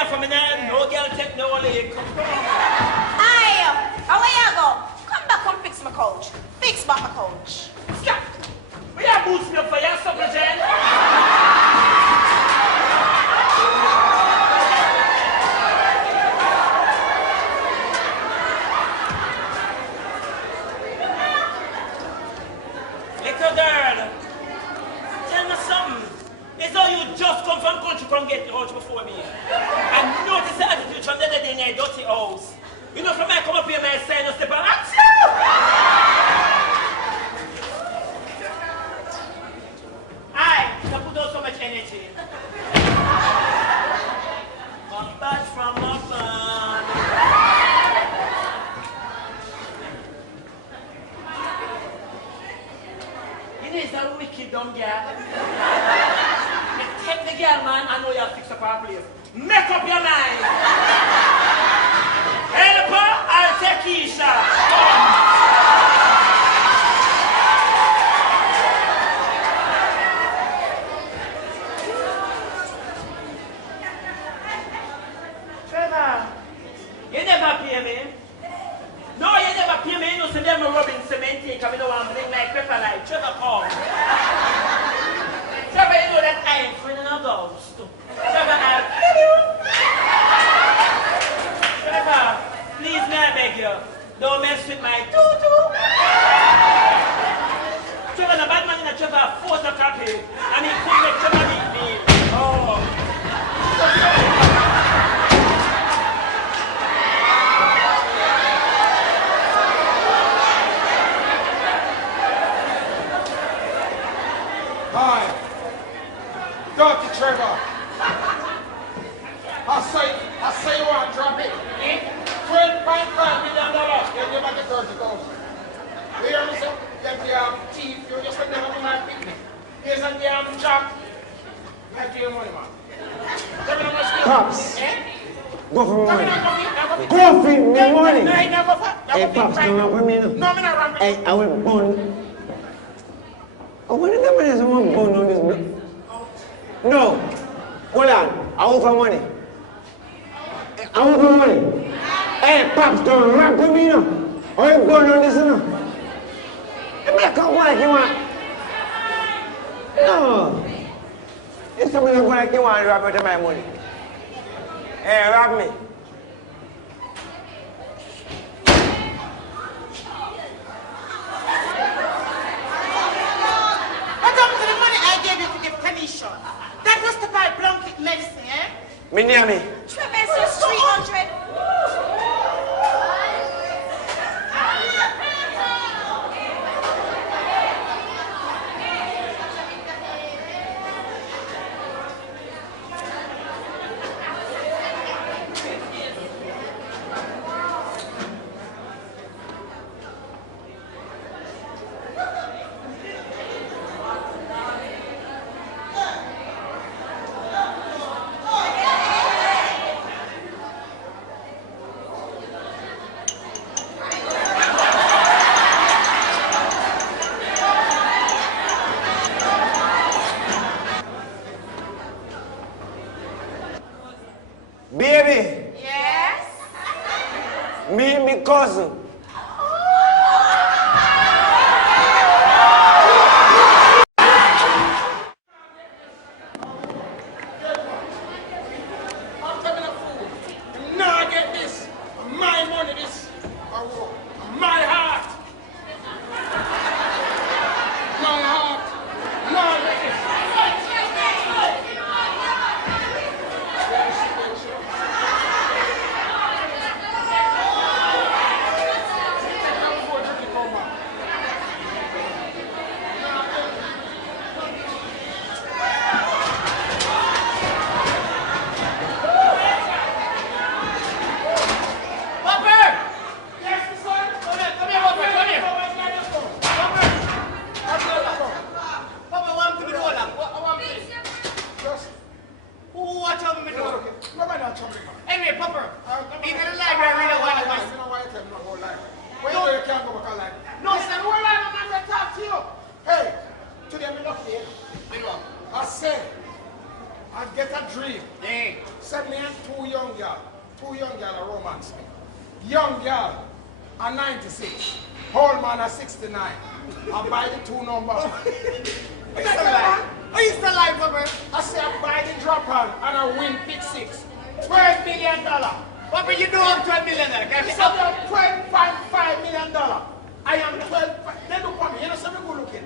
here for me now. No girl take no leg. Aye, away you go. Come back and fix my couch. Fix back my couch. Stop. Will you boost me up for your supper, Jen? Little girl, tell me something. It's though you just come from country, come get the house before me. And notice the attitude from the other day in your dirty house. You know, from I come up here, my sign no step on. Aye, you put out so much energy. Come back from my farm. You know, it's a wicked dumb girl. You take the girl, man, I know you'll fix up our place. Make up your mind. Help her, I'll take Keisha. Trevor, you never pay me. No, you never pay me. You know, so them rubbing cement here, because we don't want to bring my pepper like Trevor come. Trevor, you know that I ain't friend in a ghost. Trevor, I'll kill you. Trevor, please, may I beg you, don't mess with my tutu. Trevor, the bad man in a Trevor photocopy, and he couldn't make Trevor beat me. Oh. Hi. Dr. Trevor. I say you want to drop it. $12.5 million. Then you back at 30,000. You hear me, sir? You have teeth. You just never do my picnic. Here's a damn job. I give you money, man. Pops. Eh? Go for money. Go Go for me money. Hey, Pops, don't run with me now. No, I'm not running. Hey, I will burn. Oh, when the man is someone born on this? No. Hold on. I want for money. I want for money. Hey, Pops, don't rap with me now. Or you born on this now? You better come like you want. No. It's something like you want to rap with my money. Hey, rap me. That was to buy blanket medicine, eh? Me near me. Trevor, it's just 300. Baby. Yes? Me and my cousin. I'm coming up fool. Now I get this. My money, this. My heart. My heart. Now I get this. Anyway, Papa, in the library, I want to No, sir, hold on, I'm not going to talk to you. Hey, today I'm not here. I I get a dream. Eh. Send me and two young girl a romance me. Young girl a 96, old man a 69. I buy the two number. Are you still alive? Are you still alive, Papa? I say I buy the drop on and I win pick 6. $12 million. Papa, you don't have $12 million. Can You you said $12.5 million. I am 12. They look for me. You know, some good looking.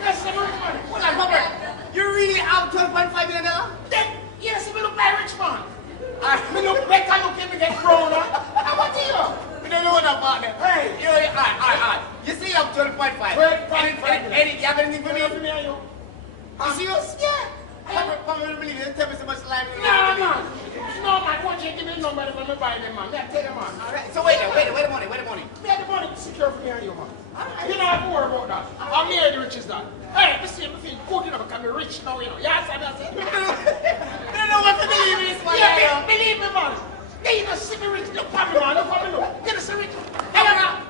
Yes, some rich money. Hold on, Papa. You really have $12.5 million? Then, yes, me look like rich man. Me look better looking, me get browner. How about you? We don't know what about them. Hey. Alright. You say you have 12.5. 12.5. Eddie, you have anything for me? For me and you. You serious? Yeah. Papa, don't believe it. Tell me so much life. No, man. No, man. Why don't you give me the number when me buy them, man? Me I tell you, man. Alright. So wait the money. Me have the money to secure for me and you, man. You don't have to worry about that. I'm here the rich is that. Hey, me see me feel good enough because I'm rich now, you know. Yes, I say. I don't know what to believe in this one. Yeah, believe me, man. Yeah, you don't see me rich. Look for me, man. Look for me, look. You don't see rich.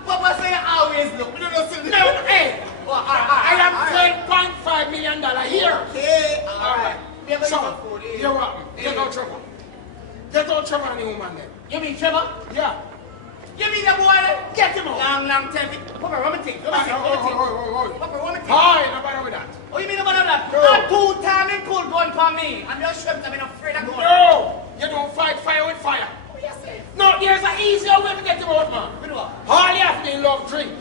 Papa say you always look. We don't know see No, hey. I am $12.5 million a year. Okay. Alright. So, you what? Get out trouble. Get out trouble on the woman then. You mean Trevor? Yeah. You mean the boy? Get him out. Long time. Papa, what me think? Papa, what me think? Hi, no matter with that. Oh, you mean about that? No. A two-time in cool gun for me. I'm just sure I'm afraid of going. No! You don't fight fire with fire. What you say? No, here's an easier way to get him out, man. We do what? All you have to do is love drink.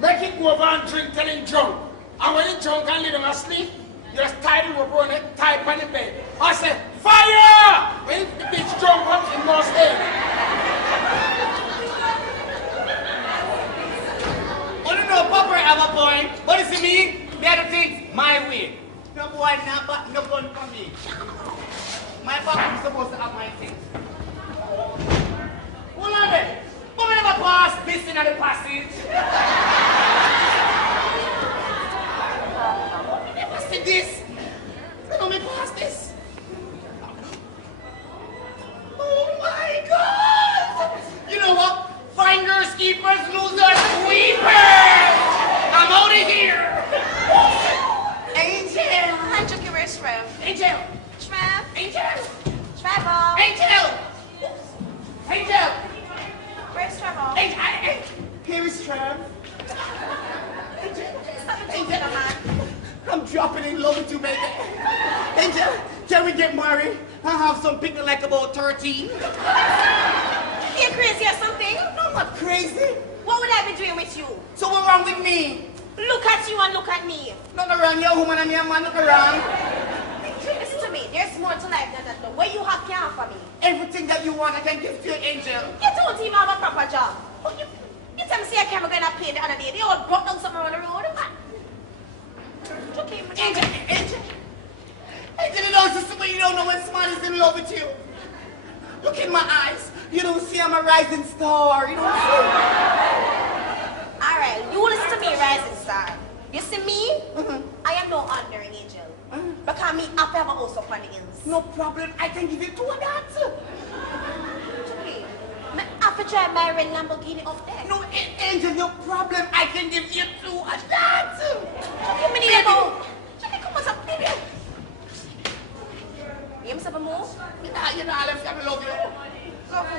Make him go over and drink till he's drunk. And when he's drunk and leave him asleep, you just tie the rope around it, tie it on the bed. I say, fire! When the bitch drunk up, he must stay. I don't know, Papa have a point. But you see me, me have to think my way. No boy, no gun for me. My papa is supposed to have my things. Hold on there. But we never pass this in the passage. We never see this. We don't pass this. Oh my God! You know what? Finders, keepers, losers, weepers! I'm out of here! Angel! I took you where Shrev. Angel! Shrev. Angel! Trevor. Angel! Angel! Where's Trevor? Angel! Here is Trev. Stop the talking, man. I'm dropping in love with you, baby. Angel, can we get married? I have some picnic like about 13. You're crazy or something? No, I'm not crazy. What would I be doing with you? So what's wrong with me? Look at you and look at me. Not around your woman and your man, not around. Listen to me. There's more to life than that. The way you have can offer me. Everything that you want, I can give to you, Angel. You don't even have a proper job. You tell me see a camera going to pay the other day. They all brought down somewhere on the road. Okay, Angel, you know, sister, but you don't know when someone is in love with you. Look in my eyes. You don't see I'm a rising star. You don't see. All right, you listen to me, rising star. You see me? I am no ordinary angel. Because me, I have a house up on the hills. No problem. I can give you two of that. Okay. I have to drive my red Lamborghini up there. No, Angel, no problem. I can give you two of that. Give me the go. Come on, up, baby. You have a move? You know, I love you. Love who?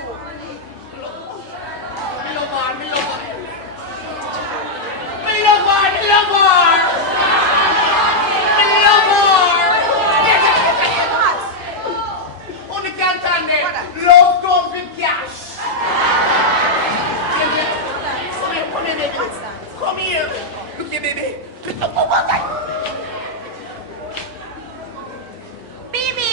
Me love her. Me love her. Only can't stand it. Love comes with cash. Come here, baby. Come here. Look here, baby. Baby,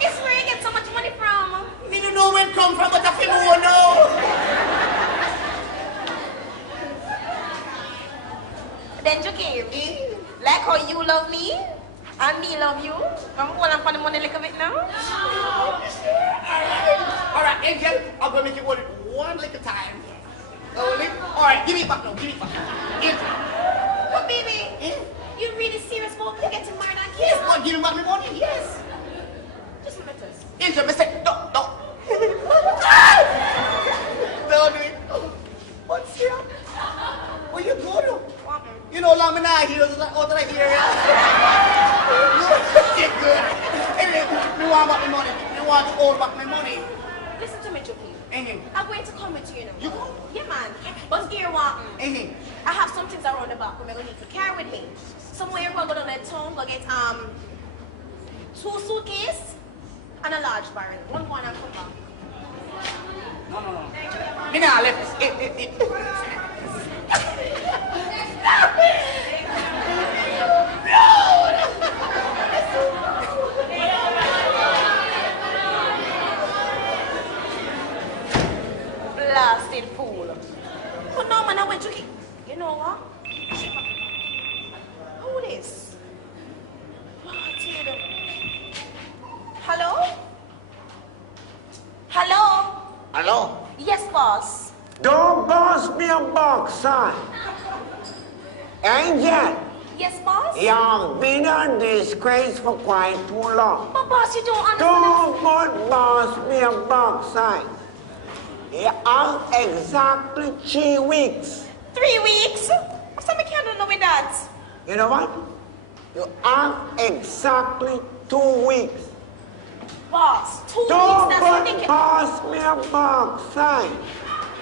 it's where you get so much money from. Me don't know where it come from, but I feel more now. Then you came. Like how you love me, and me love you. I'm holding for the money a little bit now. Alright, Angel, I'm gonna make you hold it one little time. Alright, give me it back now, give me it back. Angel. But baby, you really serious about me getting married and kids? Yes, but give me back my money, yes. Just a minute. Angel, mistake, no. Don't do it. What's here? Where you go to? You know, long I hear out of the area. You're good. want back my money. You want to hold back my money. Listen to me, Chucky. Mm-hmm. I'm going to come with you, you know. You go? Yeah, man. But here, what? Mm-hmm. I have some things around the back I'm going to need to carry with me. Somewhere we're going to let town go get 2 suitcases and a large barrel. One and come back. No. Me nah left. Stop it! Blasted fool. But no, man, I went to... You know what? Who this? Hello? Hello? Hello? Yes, boss. Don't boss me a box, son. Angel, Yes, boss? you've been on disgrace for quite too long. But boss, you don't understand. Don't boss me a box, son. You have exactly 3 weeks. 3 weeks? What's up, I can't do with that? You know what? You have exactly 2 weeks. Boss, 2 weeks, Don't that's ridiculous. boss me a box, son.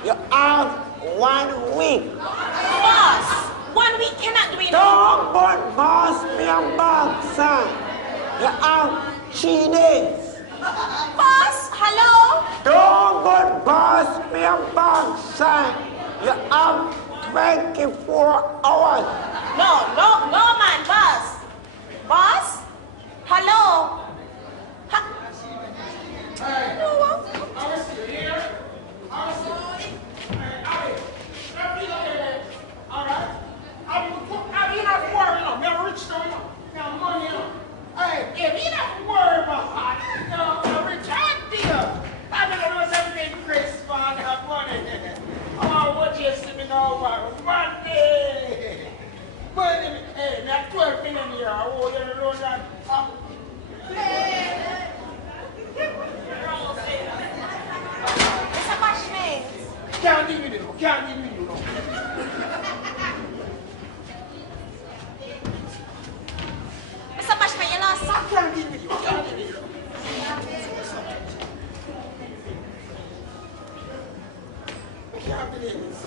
You have 1 week. Boss, 1 week cannot do it. Don't boss me a box, son. You have 3 days. Boss, hello? Don't boss me a box, son. You have 24 hours. No, man, boss. Boss, hello? You know what? Mr. Bashment. Can't leave me, can't leave me, you know. Mr. Bashment, you lost something. Can't leave me, can't leave me. I can't believe this.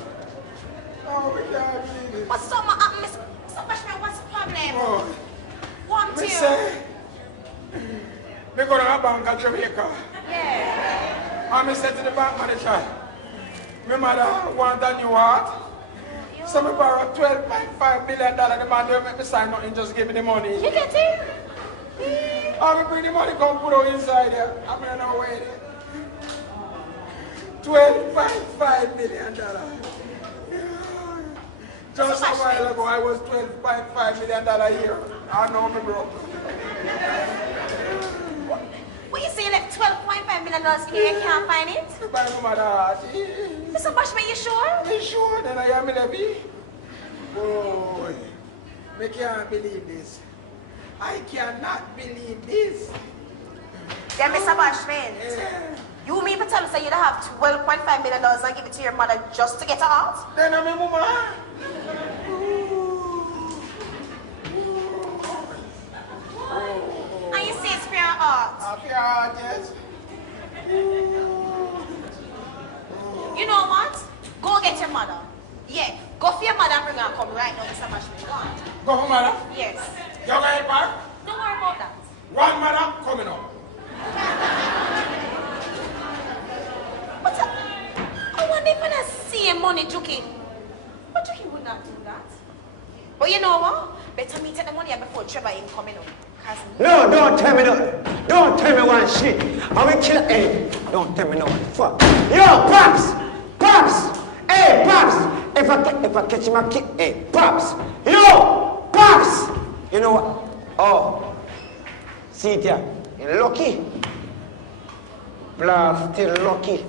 Oh, I can't believe this. What's up, Mr. Bashment? What's the problem? Oh, One, me two. say, me go to a bank at Jamaica. Yeah. And me said to the bank manager, my mother want a new heart. So me borrow $12.5 million. The man don't make me sign nothing, just give me the money. You get it? I me bring the money, come put it inside there. I'm in a way there. $12.5 million. Just a while ago, I was $12.5 million a year. I know me broke. What you say you left $12.5 million here and can't find it? Me buy my mother heart. Mr. Bashment, you sure? Me sure, then I am in a bee. Boy, I can't believe this. I cannot believe this. Then, Mr. Bashment, Yeah. you mean to tell me say you don't have $12.5 million and give it to your mother just to get her out? Then I'm a mama. And you say it's for your heart. Happy heart, yes. You know what? Go get your mother. Yeah, go for your mother and bring her come right now, Mr. Bashment. Go on. Go home, mother. Yes. You got it back? Don't worry about that. One mother coming up. But I wonder if I see money, Juki. But Juki would not do that. But you know what? Better me take the money before Trevor him coming up. No, don't tell me nothing. Don't tell me one shit. I will kill. Hey, don't tell me no one. Fuck. Yo, Pops! Pops! Hey, Pops! If I catch him, I kick. Hey, Pops! Yo! Pops! You know what? Oh. See it here. You're lucky. Blood still lucky.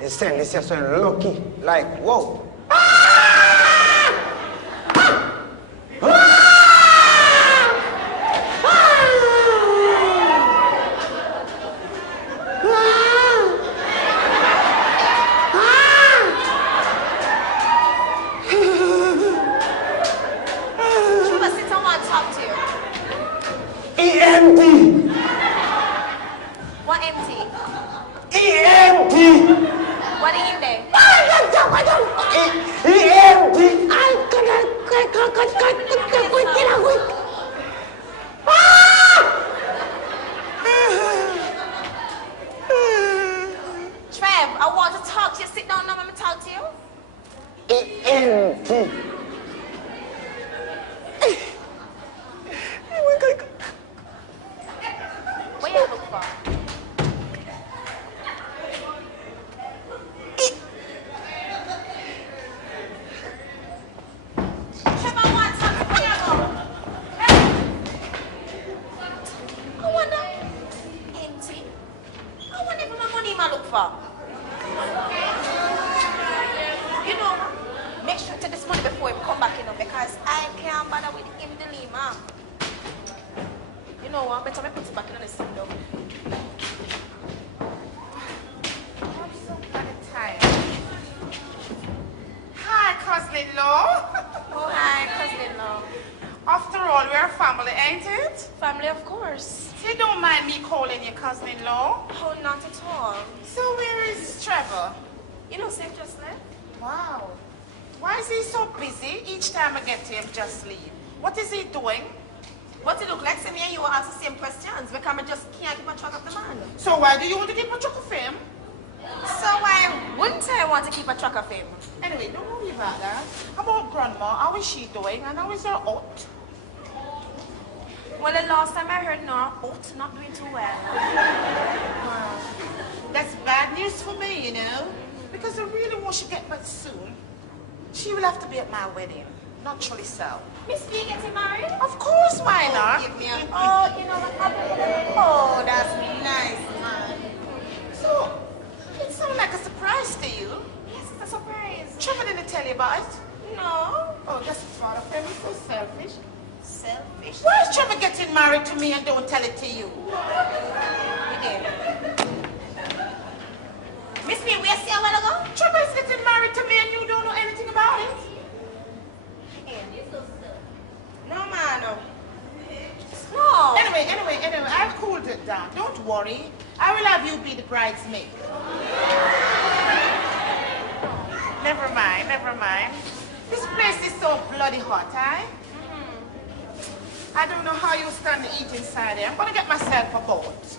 You send this here so you're lucky. Like, whoa. EMD! EMT. What are you there? EMT. Trev, I want to talk to you. Sit down now, let me talk to you. EMT. What you look for? Trev, I want something. Where you go? I wonder. Empty. I wonder if my money I look for. You know, make sure to take this money before we come back, you know, because I can't bother with him the lima. You know what? Better me put it back in the same though. I'm so bloody tired. Hi, cousin-in-law. Oh, hi, cousin-in-law. After all, we're a family, ain't it? Family, of course. You don't mind me calling you cousin-in-law? Oh, not at all. So where is Trevor? You know, Safe just left. Wow. Why is he so busy? Each time I get to him, just leave. What is he doing? What it look like, say me and you will ask the same questions because I just can't keep a track of the man. So why do you want to keep a track of him? So why wouldn't I want to keep a track of him? Anyway, don't worry about that. How about Grandma? How is she doing? And how is her aunt? Well, the last time I heard Nora, not doing too well. Wow. That's bad news for me, you know. Because I really want she get back soon. She will have to be at my wedding. Naturally so. Miss B getting married? Of course, why not? Give me a, oh, you know what happened? Oh, that's nice, man. So, it sounds like a surprise to you. Yes, it's a surprise. Trevor didn't tell you about it? No. Oh, that's what's wrong with him. He's so selfish. Selfish. Why is Trevor getting married to me and don't tell it to you? Again. Miss B, we see a while ago? Trevor is getting married to me and you don't know anything about it? No, man. No. Anyway, I've cooled it down. Don't worry. I will have you be the bridesmaid. Never mind. This place is so bloody hot, eh? I don't know how you stand to eat inside there. I'm gonna get myself a boat.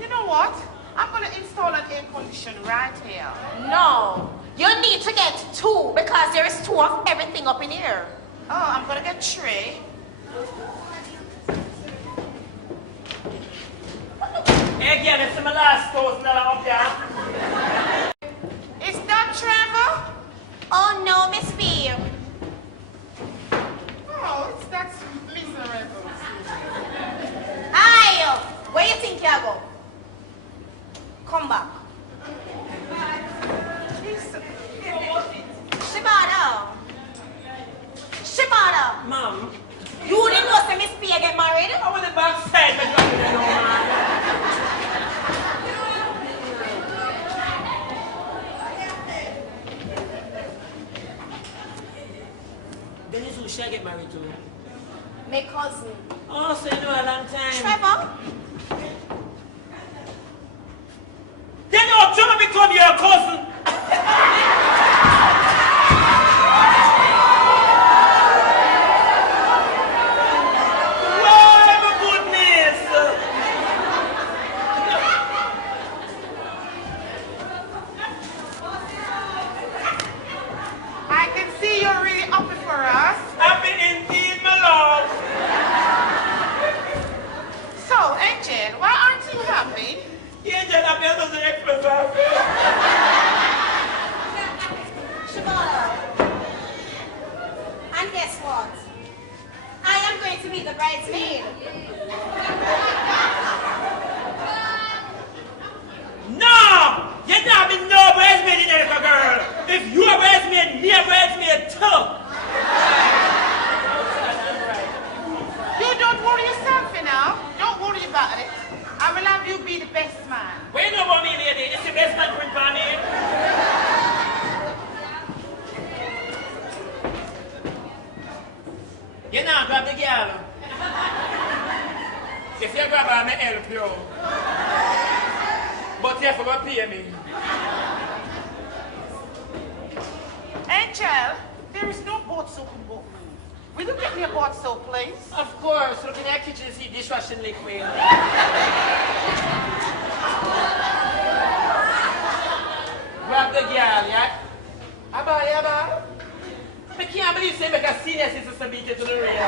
You know what? I'm gonna install an air conditioner right here. No. You need to get two because there is two of everything up in here. Oh, I'm gonna get three. Hey, girl, this is my last $1,000 up there. Is that Trevor? Oh no, Miss B. Oh, it's that miserable. Aye, where you think you go? Come back. Shibata. Mom, You didn't know say Miss P get married? I want the backside, but you don't know, man. Then who should I get married to? My cousin. Oh, so you know a long time. Trevor? Then you're trying to become your cousin. I can see you're really up for us. Happy indeed, my love. So, Angel, why aren't you happy? Yeah, then I'm going to express happy. Shibata. And guess what? I am going to be the bridesmaid. No! You're not having no bridesmaid in there, girl. If you are bridesmaid, me a bridesmaid too. You don't worry yourself, you know. Don't worry about it. I will have you be the best man. Wait, you know about me, lady? It's the best man print for me. You know, grab the girl. If you grab her, I help you. But you have to go pay me. Angel, there is no board soap in both. Will you get me a board soap, please? Of course. Look in your kitchen and see dishwashing liquid. Grab the girl, yeah? Abba. I can't believe you make a senior sister beat it to the race.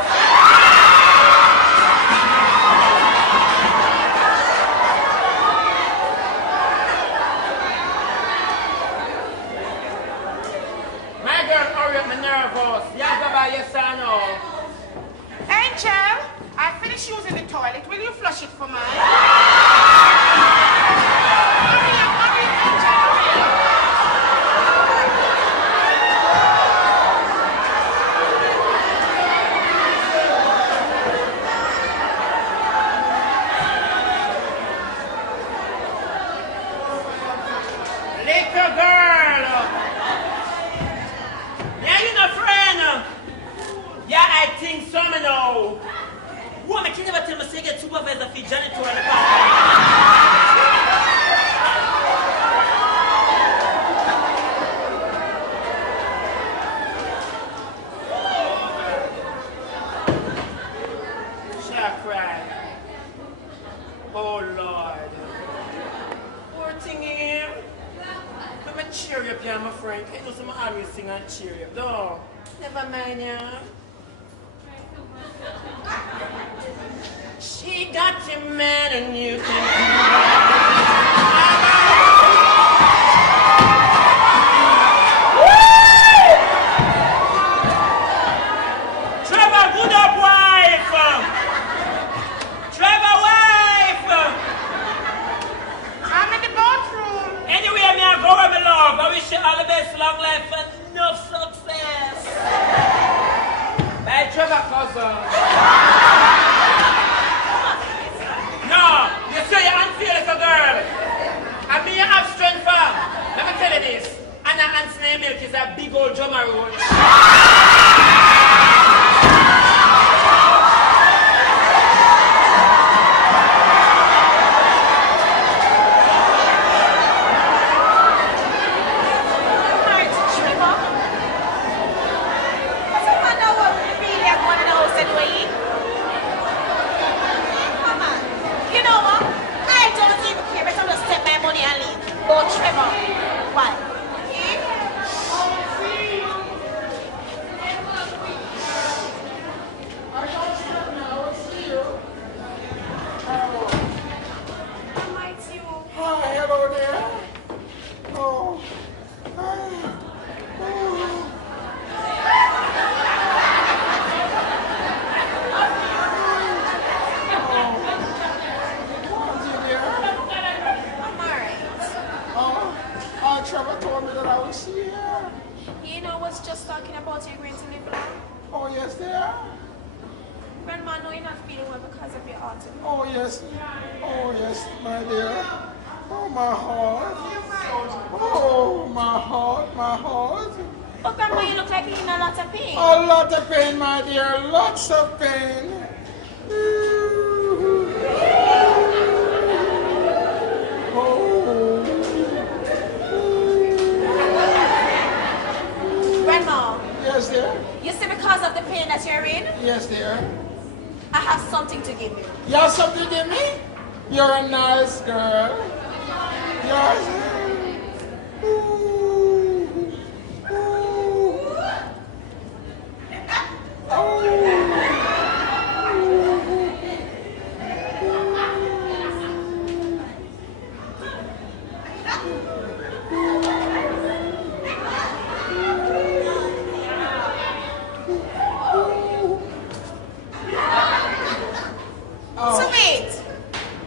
My girl, hurry up, I'm nervous. You have to buy your son now. Angel, I finished using the toilet. Will you flush it for me? Hurry up, Angel, hurry up. Little girl! Yeah, you know, friend? Yeah, I think so, me know. Woman, can you never tell me say get supervisor for janitor in the Shall cry. Oh, Lord. Poor thing him. I'm a cheer you up here, my friend. I know some always sing and cheer you up. No, never mind, yeah. She got your man and you can Trevor, good up wife! Trevor, wife! I'm in the bathroom. Anyway, me I go where me love. I wish you all the best, long life, and enough success. Bye, Trevor, cousin. No, you say you're unfair as a girl. And me, you have strength for. Let me tell you this. Anna Ant's milk is a big old drummer roach. But Trevor, why? Hi, hello there. Oh. Trevor told me that I was here. You know, I was just talking about you going to live long. Oh, yes, there. Grandma, I know you're not feeling well because of your autumn. Oh, yes. Oh, yes, my dear. Oh, my heart. Oh, my heart, my heart. But Grandma, you look like you're in a lot of pain. A lot of pain, my dear. Lots of pain. Grandma. Yes, dear. You see, because of the pain that you're in, Yes, dear. I have something to give you. You have something to give me? You're a nice girl. Yes. Sweet.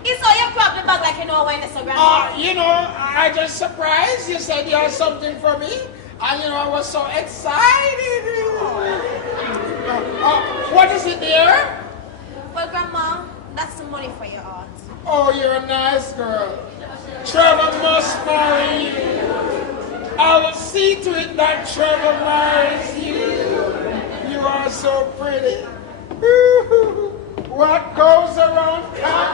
Is all your problem back like you know when it's a grandma? You know, I just surprised. You said you had something for me. And you know, I was so excited. What is it there? Well, Grandma, that's the money for your aunt. Oh, you're a nice girl. Trevor must marry you. I will see to it that Trevor marries you. You are so pretty. What goes around comes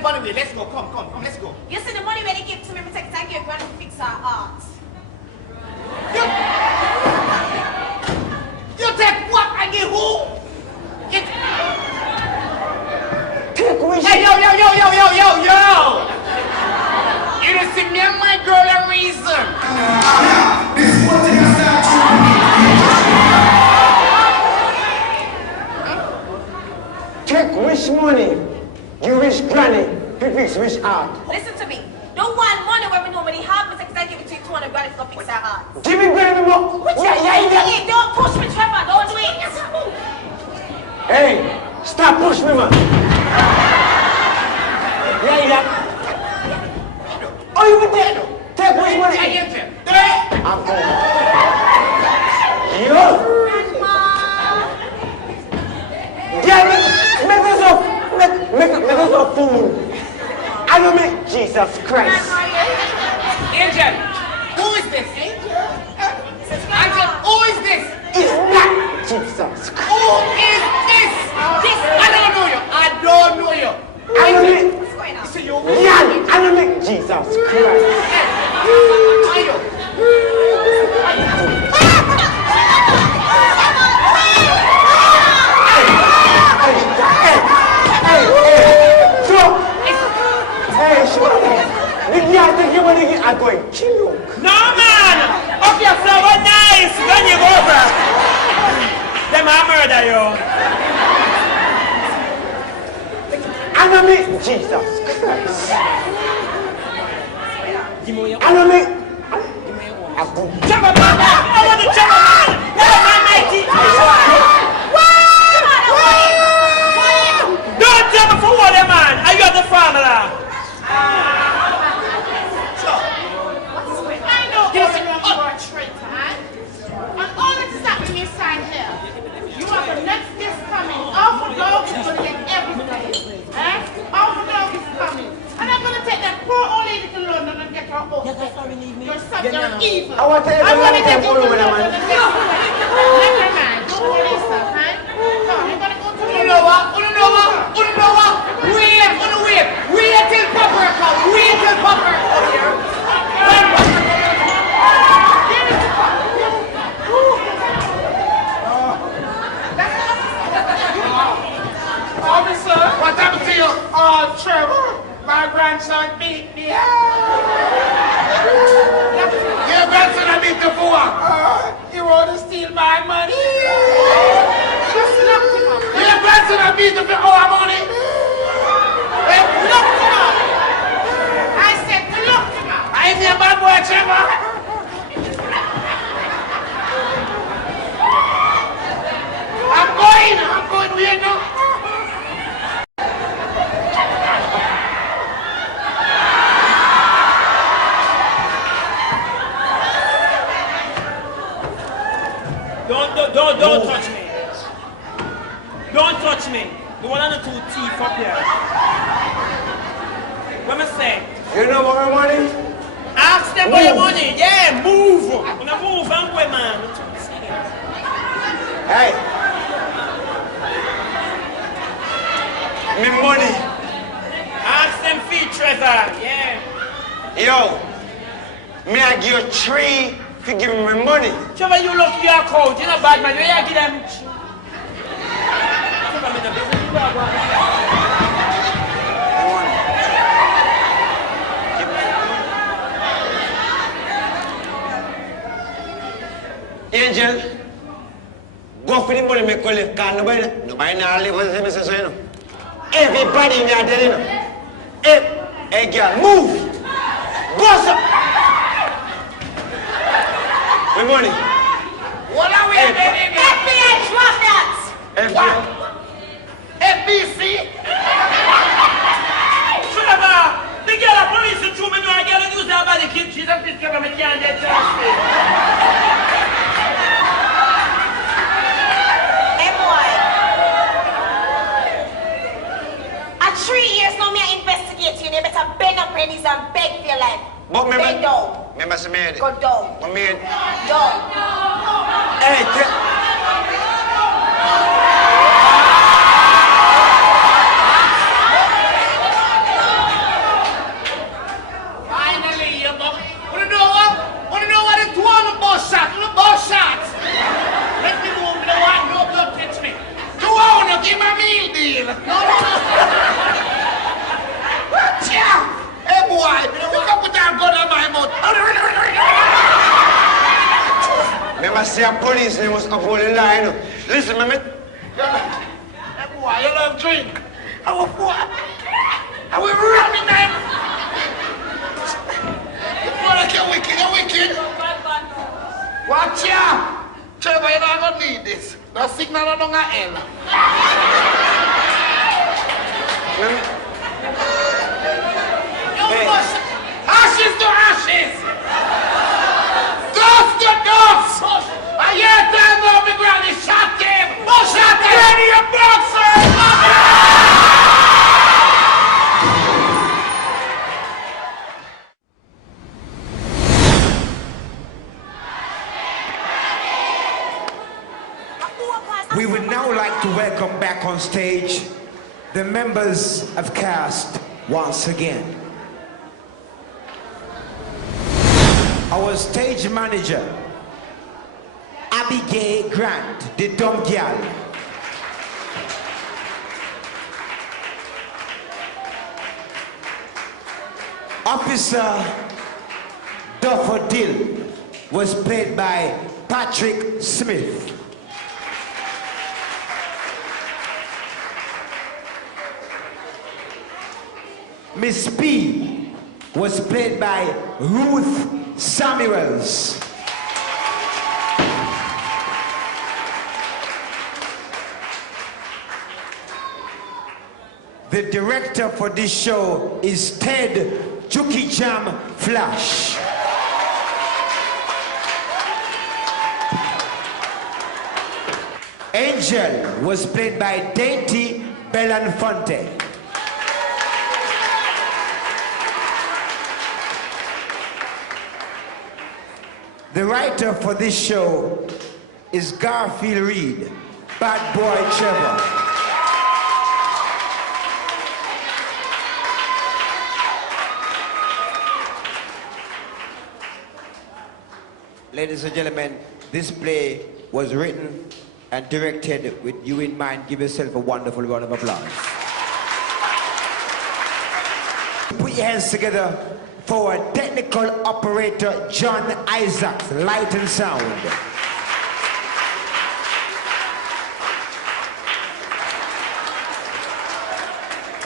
them on the way. Let's go. Come, let's go. You see the money when they give to me, I take it and give Granny to fix her art. You take what and give who? Take which? Hey, yo! You don't see me and my girl a reason. Take which money? You wish Granny to fix which art? Listen to me. Don't want money when we normally have, but I give it to you 200 Granny to fix her art. Give me Granny more. Yeah. Don't push me, Trevor. Don't do it. Hey, stop pushing me, man. Yeah. Oh, you been there? Take which money? I'm going. Yo. Yeah, make us a fool. I don't make Jesus Christ. Angel, who is this? Angel, who is this? It's not Jesus Christ. Who is this? I don't know you. I don't make. What's going on? See you. Yeah, I don't make Jesus Christ. I'm going to kill you. No, man! Okay, flower nice when you go over. Them I murder you. I don't make Jesus Christ. I don't make. I go. Jump up, man! I want to jump up, man! Never mind, matey! Don't jump up for water, man! Are you at the formula? You're evil. I want to tell you get that you to man. Never mind. Don't worry, sir. So, you're going to go to You know what? Wait till Papa comes. Wait till Papa comes here. Officer, What happened to you? Trevor, my grandson beat me. Your grandson I beat the fool. He want to steal my money. Just lock him up. Your grandson I beat the fool. Oh, I'm on it. Lock him up. I said lock him up. I ain't a bad boy, Trevor. I'm going where now? Don't touch me. Don't touch me. The one and the two teeth up here. What am I saying? You know what my money? Ask them for your money. Yeah, move. When I move, I'm going, man. Hey. Me money. Ask them fee, Trevor. Yeah. Yo. Me I give you 3 for giving me money. Trevor, you look your account. You're not bad, man. You give them. Trevor, I'm in the business. You are Angel, go for the money me collect. Cause nobody now live with me, so you know. Everybody in there, you know. Hey, girl, move. Boss up. My money. What are we doing? FBI, drop that! FBC? Trevor, the girl at police and me know a girl and use that body kid. She's a fish Trevor, me can't get justice. Hey boy. At 3 years now me I investigate you. You better bend up your knees and beg for your life. But bend down. Remember some man. Go down. My man. Down. Hey, say a police and was up on the line. Listen, man. That boy, you love drink. I will running them. You wanna get wicked, you're wicked. Watch ya. Trevor, you're not gonna need this. The signal on the L. Ashes to ashes! Dust to dust! I hear time of me granny shot him! Shot him! Granny, you boxer! We would now like to welcome back on stage the members of cast once again. Our stage manager, Abigail Grant, the dumb girl. Officer Duffer Dill was played by Patrick Smith. Miss P was played by Ruth Samuels. The director for this show is Ted Juki Jam Flash. Angel was played by Dainty Belanfonte. The writer for this show is Garfield Reed, Bad Boy Trevor. Ladies and gentlemen, this play was written and directed with you in mind. Give yourself a wonderful round of applause. Put your hands together for our technical operator, John Isaacs, light and sound.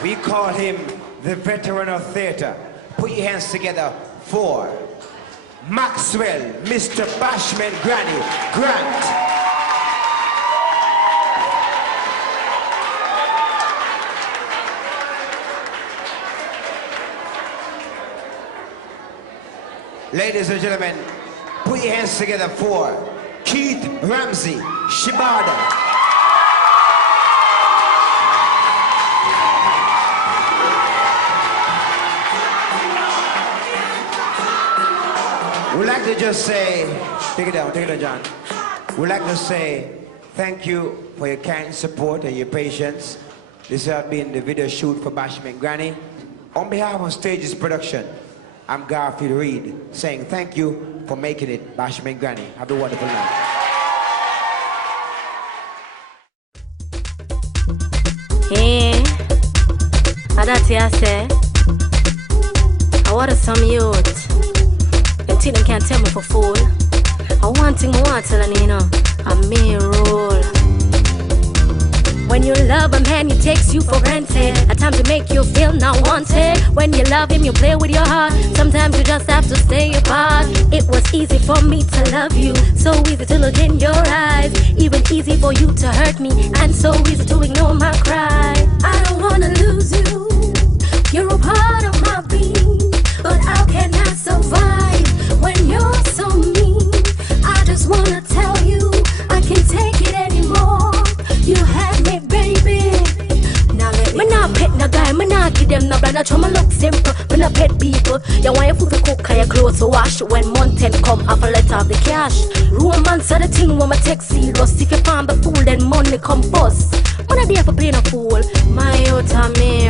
We call him the veteran of theater. Put your hands together for Maxwell, Mr. Bashment Granny, Grant. Ladies and gentlemen, put your hands together for Keith Ramsey, Shibada. We'd like to just say, take it down, John. We'd like to say thank you for your kind support and your patience. This has been the video shoot for Bashment Granny. On behalf of Stages Production, I'm Garfield Reed saying thank you for making it Bashment Granny. Have a wonderful night. Hey, that's I say. I want some youth. Until them can't tell me for fool. I want thing I want to tell you, know. I'm me roll. When you love a man, he takes you for granted. At times it make you feel not wanted. When you love him, you play with your heart. Sometimes you just have to stay apart. It was easy for me to love you, so easy to look in your eyes. Even easy for you to hurt me, and so easy to ignore my cry. I don't wanna lose you. You're a part of my being, but how can I survive when you're so mean? I just wanna tell you, I can't take it anymore. You had me, baby. Now let me not pet no guy, me not give them no brand. I try me look simple, me not pet people. You want your food to cook, and your clothes to wash. When month end come, have a let off the cash. Romance are the thing when me take serious. If you find the fool, then money come first. I'm not there for playing a fool. My out of me